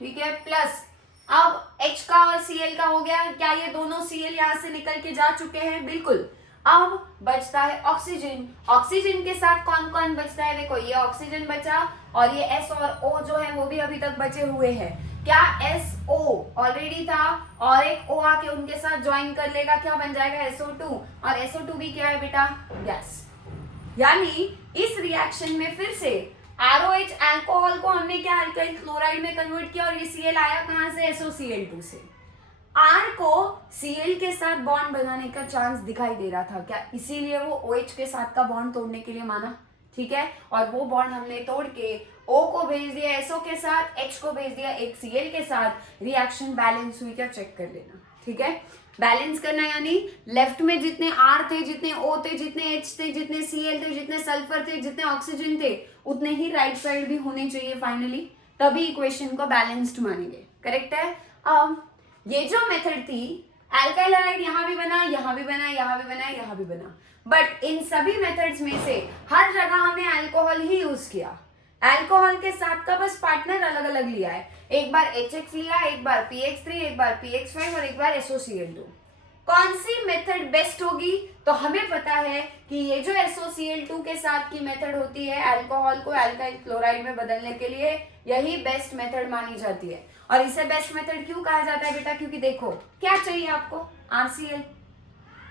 ठीक है, प्लस अब H का और Cl का हो गया। क्या ये दोनों Cl यहाँ से निकल के जा चुके हैं? बिल्कुल। अब बचता है ऑक्सीजन। ऑक्सीजन के साथ कौन कौन बचता है? देखो, ये ऑक्सीजन बचा और ये S और O जो है वो भी अभी तक बचे हुए हैं। क्या SO ऑलरेडी था और एक O आके उनके साथ ज्वाइन कर लेगा, क्या बन जाएगा? SO2, और SO2 भी क्या है बेटा? गैस। यानी इस रिएक्शन में फिर से ROH अल्कोहल को हमने क्या अल्काइल क्लोराइड में कन्वर्ट किया, और ये Cl आया कहां से? SOCl2 से। R को Cl के साथ बॉन्ड बनाने का चांस दिखाई दे रहा था, क्या इसीलिए वो OH के साथ का बॉन्ड तोड़ने के लिए माना? ठीक है, और वो बॉन्ड हमने तोड़ के O को भेज दिया SO के साथ, H को भेज दिया एक Cl के साथ, रिएक्शन बैलेंस हुई क्या चेक कर लेना। ठीक है, बैलेंस करना यानी लेफ्ट में जितने R थे, जितने O थे, जितने H थे, जितने Cl थे, जितने सल्फर थे, जितने ऑक्सीजन थे, उतने ही राइट साइड भी होने चाहिए फाइनली, तभी इक्वेशन को बैलेंस्ड मानेंगे। करेक्ट है। अब ये जो मेथड थी, एल्काइल हैलाइड यहाँ भी बना, यहाँ भी बना, यहाँ भी बना, यहाँ भी बना, बट इन सभी मेथड्स में से हर जगह हमने अल्कोहल ही यूज किया। अल्कोहल के साथ का बस पार्टनर अलग अलग लिया है, एक बार HX लिया, एक बार PX3, एक बार PX5 और एक बार SOCl2। कौन सी मेथड बेस्ट होगी? तो हमें पता है कि ये जो SOCl2 के साथ की मेथड होती है अल्कोहल को अल्काइल क्लोराइड में बदलने के लिए, यही बेस्ट मेथड मानी जाती है। और इसे बेस्ट मेथड क्यों कहा जाता है बेटा? क्योंकि देखो क्या चाहिए आपको, RCl,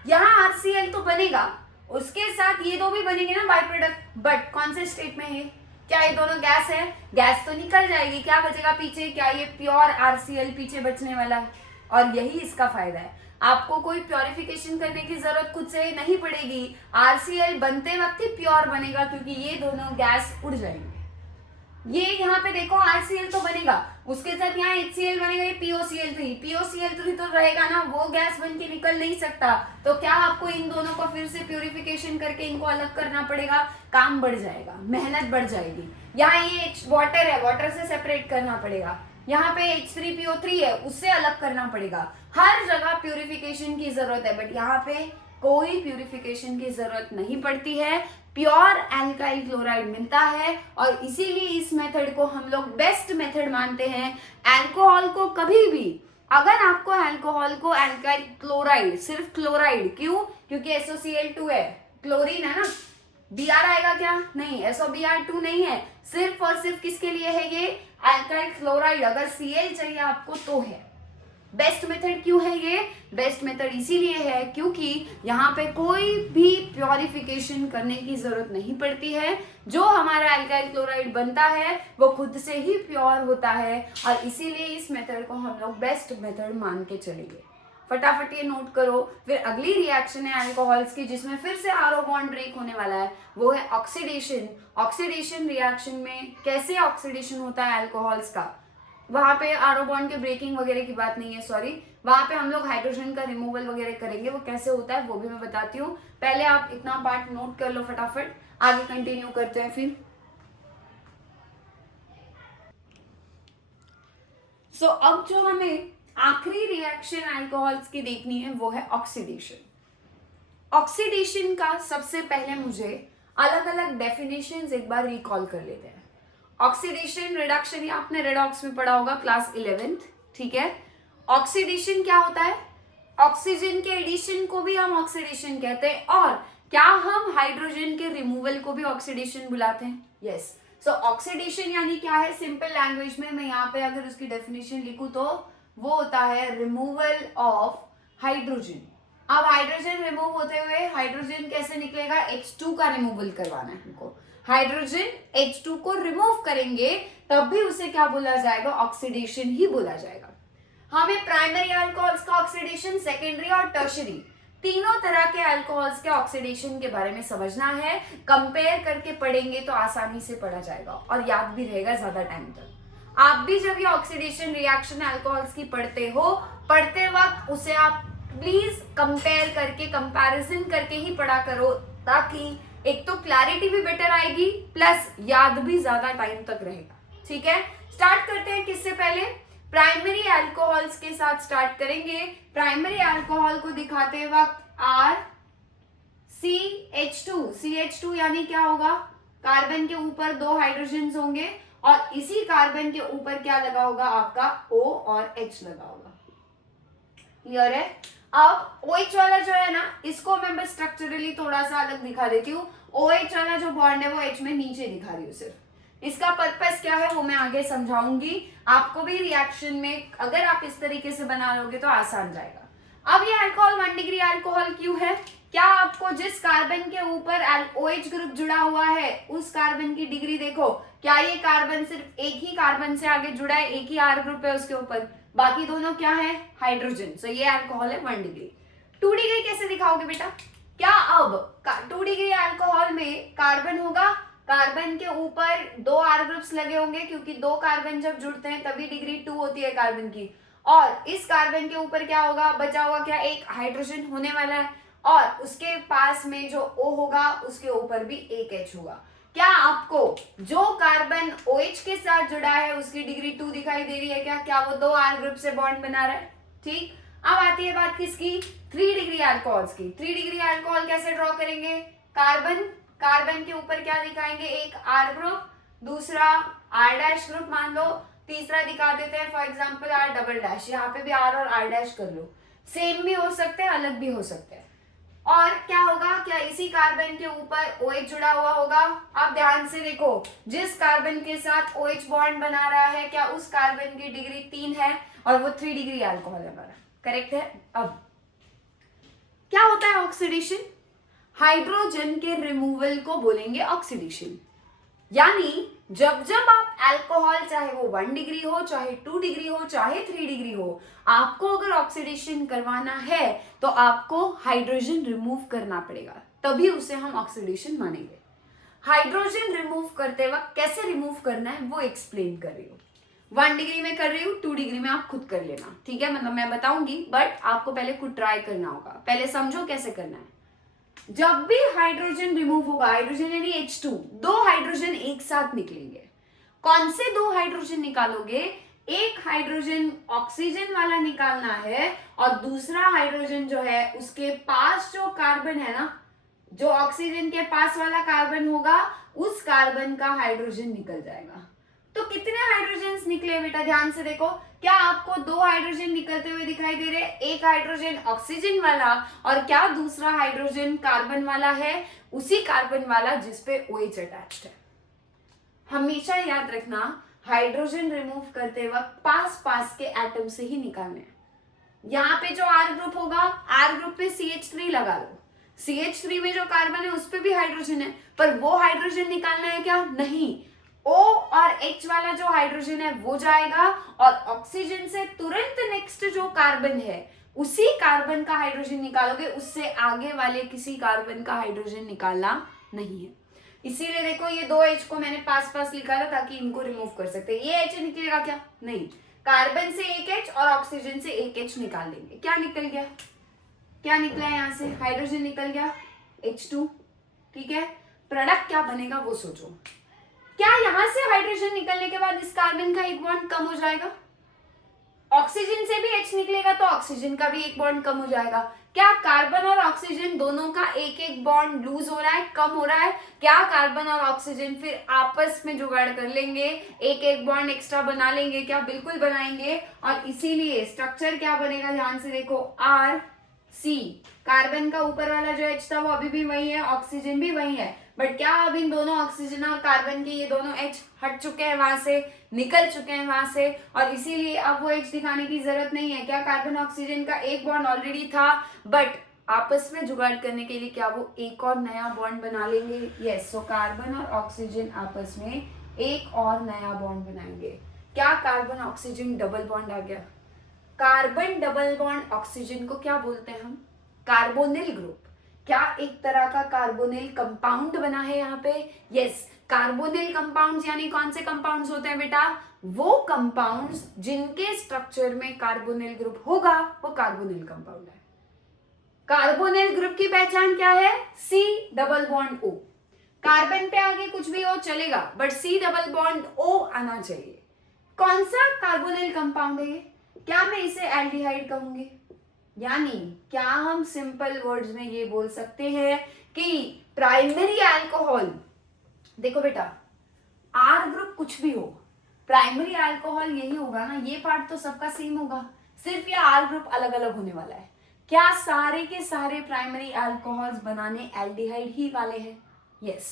यहाँ RCl तो बनेगा, उसके साथ ये दो भी बनेंगे ना बाय प्रोडक्ट, बट कौन से स्टेट में है? क्या ये दोनों गैस है? गैस तो निकल जाएगी, क्या बचेगा पीछे? क्या ये प्योर RCl पीछे बचने वाला है? और यही इसका फायदा है, आपको कोई प्योरिफिकेशन करने की जरूरत खुद से नहीं पड़ेगी, RCl बनते वक्त ही प्योर बनेगा, क्योंकि ये दोनों गैस उड़ जाएंगे। ये यहाँ पे देखो RCl तो बनेगा, उसके साथ यहाँ HCl बनेगा, ये POCl3 तो रहेगा ना, वो गैस बन के निकल नहीं सकता, तो क्या आपको इन दोनों को फिर से प्यूरिफिकेशन करके इनको अलग करना पड़ेगा, काम बढ़ जाएगा, मेहनत बढ़ जाएगी। यहाँ ये वाटर है, वाटर से सेपरेट करना पड़ेगा, यहाँ पे H3PO3 है, उससे अलग करना पड़ेगा, हर जगह प्यूरिफिकेशन की जरूरत है, बट यहाँ पे कोई प्यूरिफिकेशन की जरूरत नहीं पड़ती है, प्योर अल्काइल क्लोराइड मिलता है, और इसीलिए इस मेथड को हम लोग बेस्ट मेथड मानते हैं। अल्कोहल को कभी भी, अगर आपको अल्कोहल को अल्काइल क्लोराइड, सिर्फ क्लोराइड, क्यों? क्योंकि SOCl2 है, क्लोरीन है ना, Br आएगा क्या? नहीं, SOBr2 नहीं है, सिर्फ और सिर्फ किसके लिए है ये? Alkyl chloride. अगर Cl चाहिए आपको तो है। बेस्ट मेथड क्यों है ये? बेस्ट मेथड इसीलिए है क्योंकि यहाँ पे कोई भी प्योरिफिकेशन करने की जरूरत नहीं पड़ती है, जो हमारा अल्काइल क्लोराइड बनता है वो खुद से ही प्योर होता है, और इसीलिए इस मेथड को हम लोग बेस्ट मेथड मान के चलेंगे। फटाफट ये नोट करो। फिर अगली रिएक्शन है अल्कोहल्स की, जिसमें फिर से RO बॉन्ड ब्रेक होने वाला है, वो है ऑक्सीडेशन। ऑक्सीडेशन रिएक्शन में कैसे ऑक्सीडेशन होता है अल्कोहल्स का, वहां पे RO बॉन्ड के ब्रेकिंग वगैरह की बात नहीं है, सॉरी, वहां पे हम लोग हाइड्रोजन का रिमूवल वगैरह करेंगे, वो कैसे होता है वो भी मैं बताती हूँ। पहले आप इतना पार्ट नोट कर लो फटाफट, आगे कंटिन्यू करते हैं फिर। सो अब जो हमें आखिरी रिएक्शन अल्कोहल्स की देखनी है वो है ऑक्सीडेशन। ऑक्सीडेशन का सबसे पहले मुझे अलग अलग डेफिनेशंस एक बार रिकॉल कर लेते हैं। ऑक्सीडेशन, रिडक्शन, ये आपने रेडॉक्स में पढ़ा होगा क्लास 11th, ठीक है। ऑक्सीडेशन क्या होता है? ऑक्सीजन के एडिशन को भी हम ऑक्सीडेशन कहते हैं, और क्या हम हाइड्रोजन के रिमूवल को भी ऑक्सीडेशन बुलाते हैं? यस। सो ऑक्सीडेशन यानी क्या है? सिंपल लैंग्वेज में मैं यहाँ पे अगर उसकी डेफिनेशन लिखूं तो वो होता है रिमूवल ऑफ हाइड्रोजन। अब हाइड्रोजन रिमूव होते हुए हाइड्रोजन कैसे निकलेगा? H2 का रिमूवल करवाना है हमको, हाइड्रोजन H2 को रिमूव करेंगे तब भी उसे क्या बोला जाएगा? ऑक्सीडेशन ही बोला जाएगा। हमें प्राइमरी अल्कोहल्स का ऑक्सीडेशन, सेकेंडरी और टर्शरी, तीनों तरह के अल्कोहल्स के ऑक्सीडेशन के बारे में समझना है। कंपेयर करके पढ़ेंगे तो आसानी से पढ़ा जाएगा और याद भी रहेगा ज्यादा टाइम तक। आप भी जब ये ऑक्सीडेशन रिएक्शन अल्कोहल्स की पढ़ते हो, पढ़ते वक्त उसे आप प्लीज कंपेयर करके, कंपैरिजन करके ही पढ़ा करो, ताकि एक तो क्लैरिटी भी बेटर आएगी प्लस याद भी ज्यादा टाइम तक रहेगा। ठीक है, स्टार्ट करते हैं। किससे पहले? प्राइमरी अल्कोहल्स के साथ स्टार्ट करेंगे। प्राइमरी अल्कोहल को दिखाते वक्त CH2 यानी क्या होगा? कार्बन के ऊपर 2 हाइड्रोजन होंगे और इसी कार्बन के ऊपर क्या लगा होगा? आपका O और H लगा होगा। क्लियर है? अब OH वाला जो है ना, इसको मैं बस स्ट्रक्चरली थोड़ा सा अलग दिखा देती हूँ। OH वाला जो बॉन्ड है वो H में नीचे दिखा रही हूँ सिर्फ। इसका पर्पस क्या है वो मैं आगे समझाऊंगी। आपको भी रिएक्शन में अगर आप इस तरीके से बना लोगे तो आसान जाएगा। अब ये अल्कोहल 1 डिग्री अल्कोहल क्यों है? क्या आपको जिस कार्बन के ऊपर OH ग्रुप जुड़ा हुआ है उस कार्बन की डिग्री देखो, क्या ये कार्बन सिर्फ एक ही कार्बन से आगे जुड़ा है, एक ही R ग्रुप है उसके ऊपर, बाकी दोनों क्या है? हाइड्रोजन। सो ये अल्कोहल है 1 डिग्री। 2 डिग्री कैसे दिखाओगे बेटा? क्या अब 2 डिग्री अल्कोहल में कार्बन होगा? कार्बन के ऊपर 2 R ग्रुप्स लगे होंगे, क्योंकि 2 कार्बन जब जुड़ते हैं तभी डिग्री 2 होती है कार्बन की। और इस कार्बन के ऊपर क्या होगा, बचा हुआ क्या, एक हाइड्रोजन होने वाला है, और उसके पास में जो O होगा उसके ऊपर भी एक H होगा। क्या आपको जो कार्बन OH के साथ जुड़ा है उसकी डिग्री 2 दिखाई दे रही है क्या? क्या वो 2 R ग्रुप से बॉन्ड बना रहा है? ठीक, अब आती है बात किसकी, 3 डिग्री अल्कोहल्स की। 3 डिग्री अल्कोहल कैसे ड्रॉ करेंगे, कार्बन के ऊपर क्या दिखाएंगे, एक R ग्रुप, दूसरा R' ग्रुप मान लो, तीसरा दिखा देते हैं for example R double dash, यहाँ पे भी R और R' कर लो, सेम भी हो सकते हैं अलग भी हो सकते हैं। और क्या होगा, क्या इसी कार्बन के ऊपर OH जुड़ा हुआ होगा? आप ध्यान से देखो, जिस कार्बन के साथ OH बॉन्ड बना रहा है क्या उस कार्बन की डिग्री 3 है और वो 3 डिग्री अल्कोहल है हमारा, करेक्ट है। अब क्या होता है ऑक्सीडेशन, हाइड्रोजन के रिमूवल को बोलेंगे ऑक्सीडेशन। यानी जब जब आप अल्कोहल, चाहे वो 1 डिग्री हो, चाहे 2 डिग्री हो, चाहे 3 डिग्री हो, आपको अगर ऑक्सीडेशन करवाना है तो आपको हाइड्रोजन रिमूव करना पड़ेगा, तभी उसे हम ऑक्सीडेशन मानेंगे। हाइड्रोजन रिमूव करते वक्त कैसे रिमूव करना है वो एक्सप्लेन कर रही हूँ। 1 डिग्री में कर रही हूँ, 2 डिग्री में आप खुद कर लेना, ठीक है, मतलब मैं बताऊंगी बट आपको पहले खुद ट्राई करना होगा, पहले समझो कैसे करना है। जब भी हाइड्रोजन रिमूव होगा, हाइड्रोजन यानी H2, 2 हाइड्रोजन एक साथ निकलेंगे। कौन से 2 हाइड्रोजन निकालोगे, एक हाइड्रोजन ऑक्सीजन वाला निकालना है और दूसरा हाइड्रोजन जो है उसके पास जो कार्बन है ना, जो ऑक्सीजन के पास वाला कार्बन होगा उस कार्बन का हाइड्रोजन निकल जाएगा। तो कितने हाइड्रोजन निकले बेटा, ध्यान से देखो, क्या आपको 2 हाइड्रोजन निकलते हुए दिखाई दे रहे, एक हाइड्रोजन ऑक्सीजन वाला और क्या दूसरा हाइड्रोजन कार्बन वाला है, उसी कार्बन वाला जिसपे OH अटैच्ड है। हमेशा याद रखना, हाइड्रोजन रिमूव करते वक्त पास पास के एटम से ही निकालने हैं। यहाँ पे जो R ग्रुप होगा, R ग्रुप पे CH3 लगा लो, CH3 में जो कार्बन है उस पे भी हाइड्रोजन है, पर वो हाइड्रोजन निकालना है क्या, नहीं, O और H वाला जो हाइड्रोजन है वो जाएगा और ऑक्सीजन से तुरंत नेक्स्ट जो कार्बन है उसी कार्बन का हाइड्रोजन निकालोगे, उससे आगे वाले किसी कार्बन का हाइड्रोजन निकालना नहीं है। इसीलिए देखो ये 2 H को मैंने पास पास लिखा था ताकि इनको रिमूव कर सकते। ये H निकलेगा क्या, नहीं, कार्बन से एक H और ऑक्सीजन से एक H निकाल देंगे। क्या निकल गया, क्या निकला है, यहाँ से हाइड्रोजन निकल गया H2, ठीक है, प्रोडक्ट क्या बनेगा वो सोचो। क्या यहां से हाइड्रोजन निकलने के बाद इस कार्बन का एक बॉन्ड कम हो जाएगा, ऑक्सीजन से भी H निकलेगा तो ऑक्सीजन का भी एक बॉन्ड कम हो जाएगा। क्या कार्बन और ऑक्सीजन दोनों का एक एक बॉन्ड लूज हो रहा है, कम हो रहा है? क्या कार्बन और ऑक्सीजन फिर आपस में जुगाड़ कर लेंगे, एक एक बॉन्ड एक्स्ट्रा बना लेंगे? क्या बिल्कुल बनाएंगे। और इसीलिए स्ट्रक्चर क्या बनेगा, ध्यान से देखो, RC, कार्बन का ऊपर वाला जो H था वो अभी भी वही है, ऑक्सीजन भी वही है, बट क्या अब इन दोनों ऑक्सीजन और कार्बन के ये दोनों H हट चुके हैं, वहां से निकल चुके हैं वहां से, और इसीलिए अब वो H दिखाने की जरूरत नहीं है। क्या कार्बन ऑक्सीजन का एक बॉन्ड ऑलरेडी था, बट आपस में जुगाड़ करने के लिए क्या वो एक और नया बॉन्ड बना लेंगे? यस, सो कार्बन और ऑक्सीजन आपस में एक और नया बॉन्ड बनाएंगे। क्या कार्बन ऑक्सीजन डबल बॉन्ड आ गया। कार्बन डबल बॉन्ड ऑक्सीजन को क्या बोलते हैं हम, कार्बोनिल ग्रुप। क्या एक तरह का कार्बोनिल कंपाउंड बना है यहाँ पे? यस, कार्बोनिल कंपाउंड्स यानी कौन से कंपाउंड्स होते हैं बेटा, वो कंपाउंड्स जिनके स्ट्रक्चर में कार्बोनिल ग्रुप होगा वो कार्बोनिल कंपाउंड है। कार्बोनिल ग्रुप की पहचान क्या है, C double bond O। Carbon पे आगे कुछ भी हो चलेगा but C double bond O आना चाहिए। कौन सा कार्बोनिल कंपाउंड है ये? क्या मैं इसे एल्डिहाइड कहूंगी? यानी क्या हम सिंपल वर्ड्स में ये बोल सकते हैं कि प्राइमरी अल्कोहल, देखो बेटा R ग्रुप कुछ भी हो, प्राइमरी अल्कोहल यही होगा ना, ये पार्ट तो सबका सेम होगा, सिर्फ ये R ग्रुप अलग अलग होने वाला है। क्या सारे के सारे प्राइमरी अल्कोहल्स बनाने एल्डिहाइड ही वाले हैं? यस,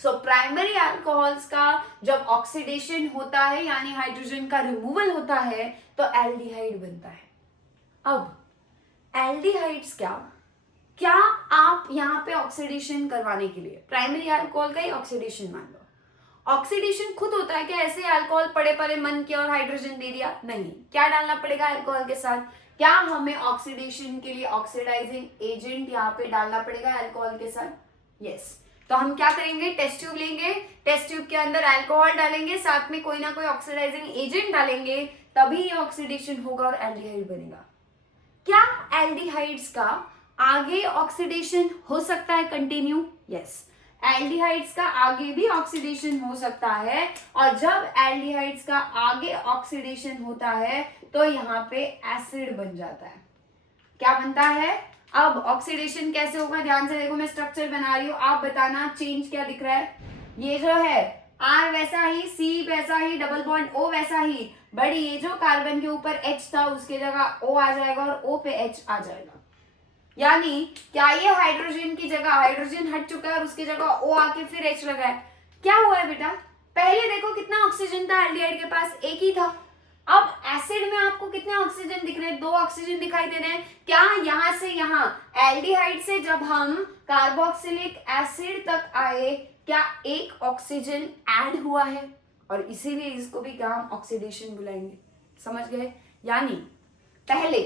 सो प्राइमरी अल्कोहल्स का जब ऑक्सीडेशन होता है यानी हाइड्रोजन का रिमूवल होता है तो एल्डिहाइड बनता है। अब एल्डिहाइड्स क्या आप यहाँ पे ऑक्सीडेशन करवाने के लिए प्राइमरी अल्कोहल का ही ऑक्सीडेशन मान लो, ऑक्सीडेशन खुद होता है क्या? ऐसे अल्कोहल पड़े पड़े मन किया और हाइड्रोजन दे दिया? नहीं, क्या डालना पड़ेगा अल्कोहल के साथ? क्या हमें ऑक्सीडेशन के लिए ऑक्सीडाइजिंग एजेंट यहाँ पे डालना पड़ेगा अल्कोहल के साथ? यस, तो हम क्या करेंगे, टेस्ट ट्यूब लेंगे, टेस्ट ट्यूब के अंदर अल्कोहल डालेंगे, साथ में कोई ना कोई ऑक्सीडाइजिंग एजेंट डालेंगे, तभी ये ऑक्सीडेशन होगा और एल्डिहाइड बनेगा। क्या एल्डिहाइड्स का आगे ऑक्सीडेशन हो सकता है कंटिन्यू? यस, एल्डिहाइड्स का आगे भी ऑक्सीडेशन हो सकता है, और जब एल्डिहाइड्स का आगे ऑक्सीडेशन होता है तो यहाँ पे एसिड बन जाता है। क्या बनता है? अब ऑक्सीडेशन कैसे होगा, ध्यान से देखो, मैं स्ट्रक्चर बना रही हूँ, आप बताना चेंज क्या दिख रहा है। ये जो है R वैसा ही, C वैसा ही, डबल बॉन्ड O वैसा ही, बट ये जो कार्बन के ऊपर H था उसके जगह O आ जाएगा और O पे H आ जाएगा। यानी क्या ये हाइड्रोजन की जगह, हाइड्रोजन हट चुका है और उसकी जगह O आके फिर H लगा है? क्या हुआ है बेटा, पहले देखो कितना ऑक्सीजन था एल्डिहाइड के पास, एक ही था। अब एसिड में आपको कितने ऑक्सीजन दिख रहे हैं? 2 ऑक्सीजन दिखाई दे रहे हैं। क्या यहां से यहां एल्डिहाइड से जब हम कार्बोक्सिलिक एसिड तक आए, क्या एक ऑक्सीजन ऐड हुआ है? और इसीलिए इसको भी क्या हम ऑक्सीडेशन बुलाएंगे। समझ गए? यानी पहले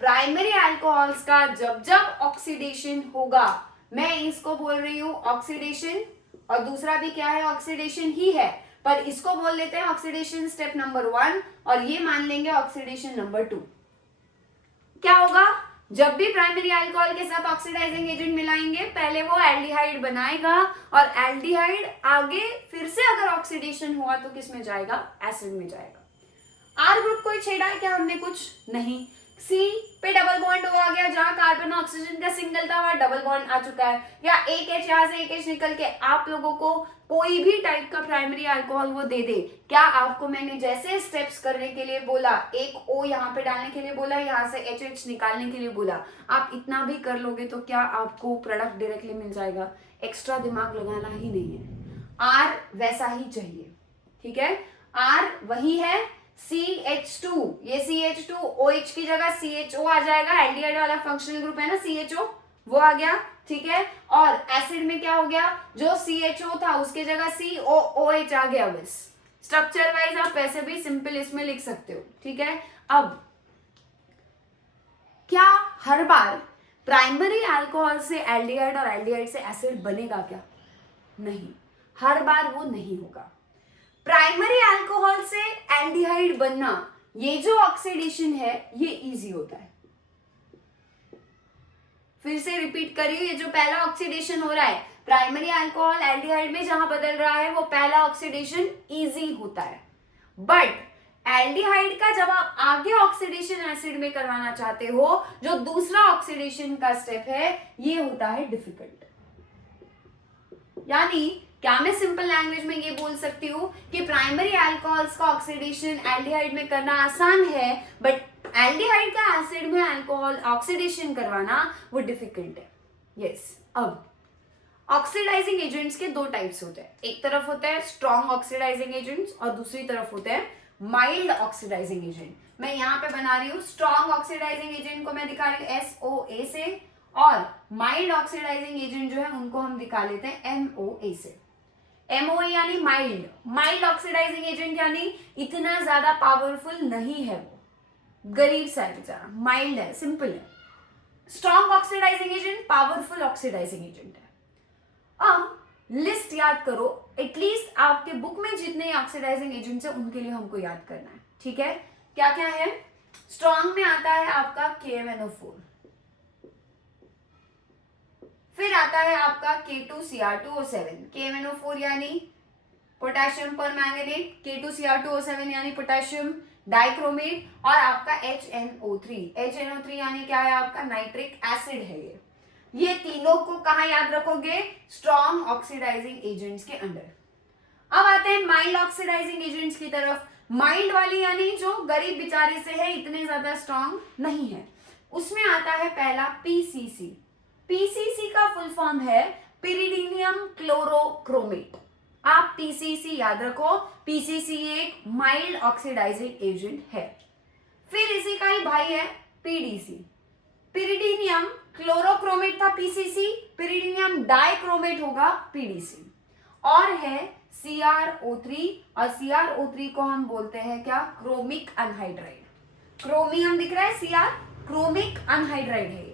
प्राइमरी अल्कोहल्स का जब जब ऑक्सीडेशन होगा, मैं इसको बोल रही हूं ऑक्सीडेशन, और दूसरा भी क्या है, ऑक्सीडेशन ही है, पर इसको बोल लेते हैं ऑक्सीडेशन स्टेप नंबर 1 और ये मान लेंगे ऑक्सीडेशन नंबर 2। क्या होगा, जब भी प्राइमरी अल्कोहल के साथ ऑक्सीडाइजिंग एजेंट मिलाएंगे, पहले वो एल्डिहाइड बनाएगा और एल्डिहाइड आगे फिर से अगर ऑक्सीडेशन हुआ तो किस में जाएगा, एसिड में जाएगा। आर ग्रुप को छेड़ा है क्या हमने? कुछ नहीं। सी पे डबल बॉन्ड आ गया, जहां कार्बन ऑक्सीजन का सिंगल था वहां डबल बॉन्ड आ चुका है, या एक एच यहां से एक एच निकल के आप लोगों को कोई भी टाइप का प्राइमरी अल्कोहल वो दे दे, क्या आपको मैंने जैसे स्टेप्स करने के लिए बोला, एक ओ यहाँ पे डालने के लिए बोला, यहाँ से एच एच निकालने के लिए बोला, आप इतना भी कर लोगे तो क्या आपको प्रोडक्ट डायरेक्टली मिल जाएगा? एक्स्ट्रा दिमाग लगाना ही नहीं है। आर वैसा ही चाहिए, ठीक है, आर वही है, CH2, ये CH2 OH की जगह CHO आ जाएगा, एल्डिहाइड वाला फंक्शनल ग्रुप है ना CHO, वो आ गया, ठीक है। और एसिड में क्या हो गया, जो CHO था उसके जगह COOH आ गया। बस स्ट्रक्चर वाइज आप वैसे भी सिंपल इसमें लिख सकते हो, ठीक है। अब क्या हर बार प्राइमरी अल्कोहल से एल्डिहाइड और एल्डिहाइड से एसिड बनेगा क्या? नहीं, हर बार वो नहीं होगा। प्राइमरी अल्कोहल से एल्डिहाइड बनना, ये जो ऑक्सीडेशन है ये इजी होता है। फिर से रिपीट करिए, ये जो पहला ऑक्सीडेशन हो रहा है प्राइमरी अल्कोहल एल्डिहाइड में जहां बदल रहा है, वो पहला ऑक्सीडेशन इजी होता है। बट एल्डिहाइड का जब आप आगे ऑक्सीडेशन एसिड में करवाना चाहते हो, जो दूसरा ऑक्सीडेशन का स्टेप है, ये होता है डिफिकल्ट। यानी क्या मैं सिंपल लैंग्वेज में ये बोल सकती हूँ कि प्राइमरी अल्कोहल्स का ऑक्सीडेशन एल्डिहाइड में करना आसान है, बट एल्डिहाइड का एसिड में अल्कोहल ऑक्सीडेशन करवाना वो डिफिकल्ट है। यस। अब ऑक्सीडाइजिंग एजेंट्स के 2 टाइप्स होते हैं, एक तरफ होता है स्ट्रॉन्ग ऑक्सीडाइजिंग एजेंट्स और दूसरी तरफ होते हैं माइल्ड ऑक्सीडाइजिंग एजेंट। मैं यहाँ पे बना रही हूँ स्ट्रॉन्ग ऑक्सीडाइजिंग एजेंट को मैं दिखा रही हूँ SOA से, और माइल्ड ऑक्सीडाइजिंग एजेंट जो है उनको हम दिखा लेते हैं MOA से। MOA यानी माइल्ड, माइल्ड ऑक्सीडाइजिंग एजेंट यानी इतना ज्यादा पावरफुल नहीं है, वो गरीब सा है बेचारा, माइल्ड है, सिंपल है। Strong oxidizing agent powerful oxidizing agent है। अब लिस्ट याद करो, एटलीस्ट आपके बुक में जितने ऑक्सीडाइजिंग एजेंट्स हैं उनके लिए हमको याद करना है, ठीक है। क्या क्या है? स्ट्रॉन्ग में आता है आपका KMNO4, फिर आता है आपका K2Cr2O7, KMNO4 यानी पोटेशियम परमैंगनेट, K2Cr2O7 यानी पोटेशियम डाइक्रोमेट, और आपका HNO3 यानी क्या है आपका नाइट्रिक एसिड है। ये तीनों को कहां याद रखोगे? स्ट्रॉन्ग ऑक्सीडाइजिंग एजेंट्स के अंडर। अब आते हैं माइल्ड ऑक्सीडाइजिंग एजेंट्स की तरफ। माइल्ड वाली यानी जो गरीब बेचारे से है, इतने ज्यादा स्ट्रॉन्ग नहीं है, उसमें आता है पहला PCC। PCC का फुल फॉर्म है पिरिडीनियम क्लोरोक्रोमेट। आप PCC याद रखो, PCC एक माइल्ड ऑक्सीडाइजिंग एजेंट है। फिर इसी का ही भाई है PDC। पिरिडीनियम क्लोरोक्रोमेट था PCC, पिरिडीनियम डाइक्रोमेट होगा PDC। और है CrO3, और CrO3 को हम बोलते हैं क्या? Chromic anhydride. क्रोमियम दिख रहा है Cr, क्रोमिक अनहाइड्राइड है।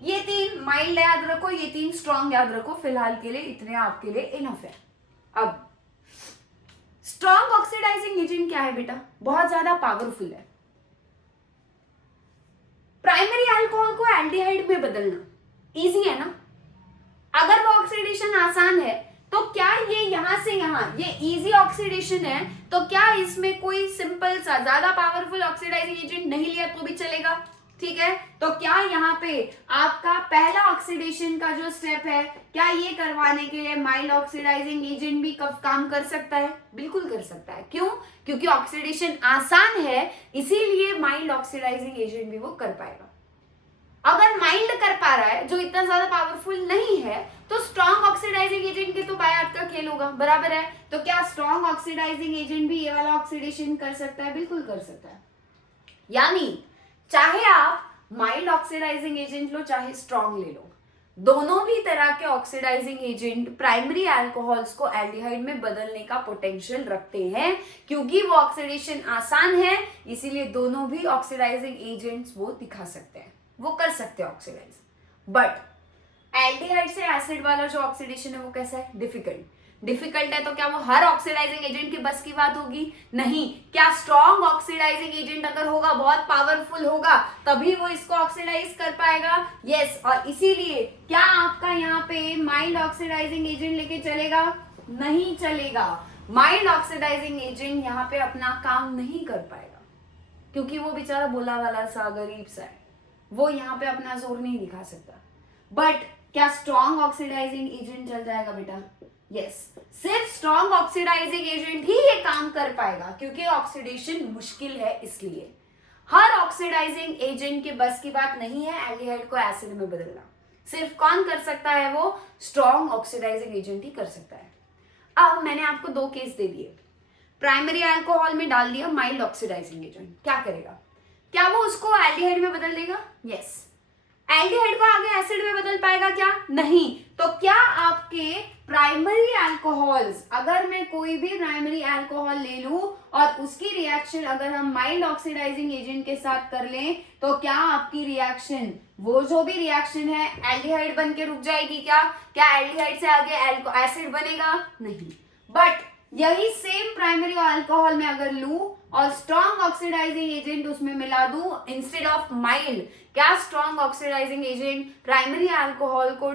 ये 3 माइल्ड याद रखो, ये 3 स्ट्रॉन्ग याद रखो, फिलहाल के लिए इतने आपके लिए इनफ है। अब स्ट्रॉन्ग ऑक्सीडाइजिंग एजेंट क्या है बेटा? बहुत ज्यादा पावरफुल है। प्राइमरी अल्कोहल को एल्डिहाइड में बदलना इजी है ना? अगर वो ऑक्सीडेशन आसान है तो क्या ये यहां से यहां ये इजी ऑक्सीडेशन है, तो क्या इसमें कोई सिंपल सा ज्यादा पावरफुल ऑक्सीडाइजिंग एजेंट नहीं लिया तो भी चलेगा? ठीक है, तो क्या यहाँ पे आपका पहला ऑक्सीडेशन का जो स्टेप है, क्या ये करवाने के लिए माइल्ड ऑक्सीडाइजिंग एजेंट भी काम कर सकता है? बिल्कुल कर सकता है। क्यों? क्योंकि ऑक्सीडेशन आसान है, इसीलिए माइल्ड ऑक्सीडाइजिंग एजेंट भी वो कर पाएगा। अगर माइल्ड कर पा रहा है, जो इतना ज्यादा पावरफुल नहीं है, तो स्ट्रॉन्ग ऑक्सीडाइजिंग एजेंट के तो बायात का खेल होगा, बराबर है? तो क्या स्ट्रॉन्ग ऑक्सीडाइजिंग एजेंट भी ये वाला ऑक्सीडेशन कर सकता है? बिल्कुल कर सकता है। यानी चाहे आप माइल्ड ऑक्सीडाइजिंग एजेंट लो, चाहे स्ट्रॉन्ग ले लो, दोनों भी तरह के ऑक्सीडाइजिंग एजेंट प्राइमरी अल्कोहल्स को एल्डिहाइड में बदलने का पोटेंशियल रखते हैं, क्योंकि वो ऑक्सीडेशन आसान है, इसीलिए दोनों भी ऑक्सीडाइजिंग एजेंट्स वो दिखा सकते हैं, वो कर सकते हैं ऑक्सीडाइज। बट एल्डिहाइड से एसिड वाला जो ऑक्सीडेशन है वो कैसा है? डिफिकल्ट है। तो क्या वो हर ऑक्सीडाइजिंग एजेंट के बस की बात होगी? नहीं। क्या स्ट्रॉन्ग ऑक्सीडाइजिंग एजेंट अगर होगा, बहुत पावरफुल होगा, तभी वो इसको ऑक्सीडाइज कर पाएगा? यस। और इसीलिए क्या आपका यहाँ पे माइल्ड ऑक्सीडाइजिंग एजेंट लेके चलेगा? नहीं चलेगा। माइल्ड ऑक्सीडाइजिंग एजेंट यहाँ पे अपना काम नहीं कर पाएगा, क्योंकि वो बेचारा बोला वाला सा गरीब सा है, वो यहाँ पे अपना जोर नहीं दिखा सकता। बट क्या स्ट्रॉन्ग ऑक्सीडाइजिंग एजेंट चल जाएगा बेटा? यस। सिर्फ स्ट्रॉन्ग ऑक्सीडाइजिंग एजेंट ही ये काम कर पाएगा, क्योंकि ऑक्सीडेशन मुश्किल है, इसलिए हर ऑक्सीडाइजिंग एजेंट के बस की बात नहीं है एल्डिहाइड को एसिड में बदलना। सिर्फ कौन कर सकता है? वो स्ट्रॉन्ग ऑक्सीडाइजिंग एजेंट ही कर सकता है। अब मैंने आपको 2 केस दे दिए, प्राइमरी अल्कोहल में डाल दिया माइल्ड ऑक्सीडाइजिंग एजेंट, क्या करेगा? क्या वो उसको एल्डिहाइड में बदल देगा? यस। एल्डिहाइड को आगे एसिड में बदल पाएगा क्या? नहीं। तो क्या आपके प्राइमरी अल्कोहल्स, अगर मैं कोई भी प्राइमरी अल्कोहल ले लूं और उसकी रिएक्शन अगर हम माइल्ड ऑक्सीडाइजिंग एजेंट के साथ कर लें, तो क्या आपकी रिएक्शन, वो जो भी रिएक्शन है, एल्डिहाइड बन के रुक जाएगी क्या? क्या एल्डिहाइड से आगे एसिड बनेगा? नहीं। बट यही सेम प्राइमरी अल्कोहल में अगर लूं और स्ट्रॉन्ग ऑक्सीडाइजिंग एजेंट उसमें मिला दूं इंस्टेड ऑफ माइल्ड, क्या strong oxidizing agent primary alcohol को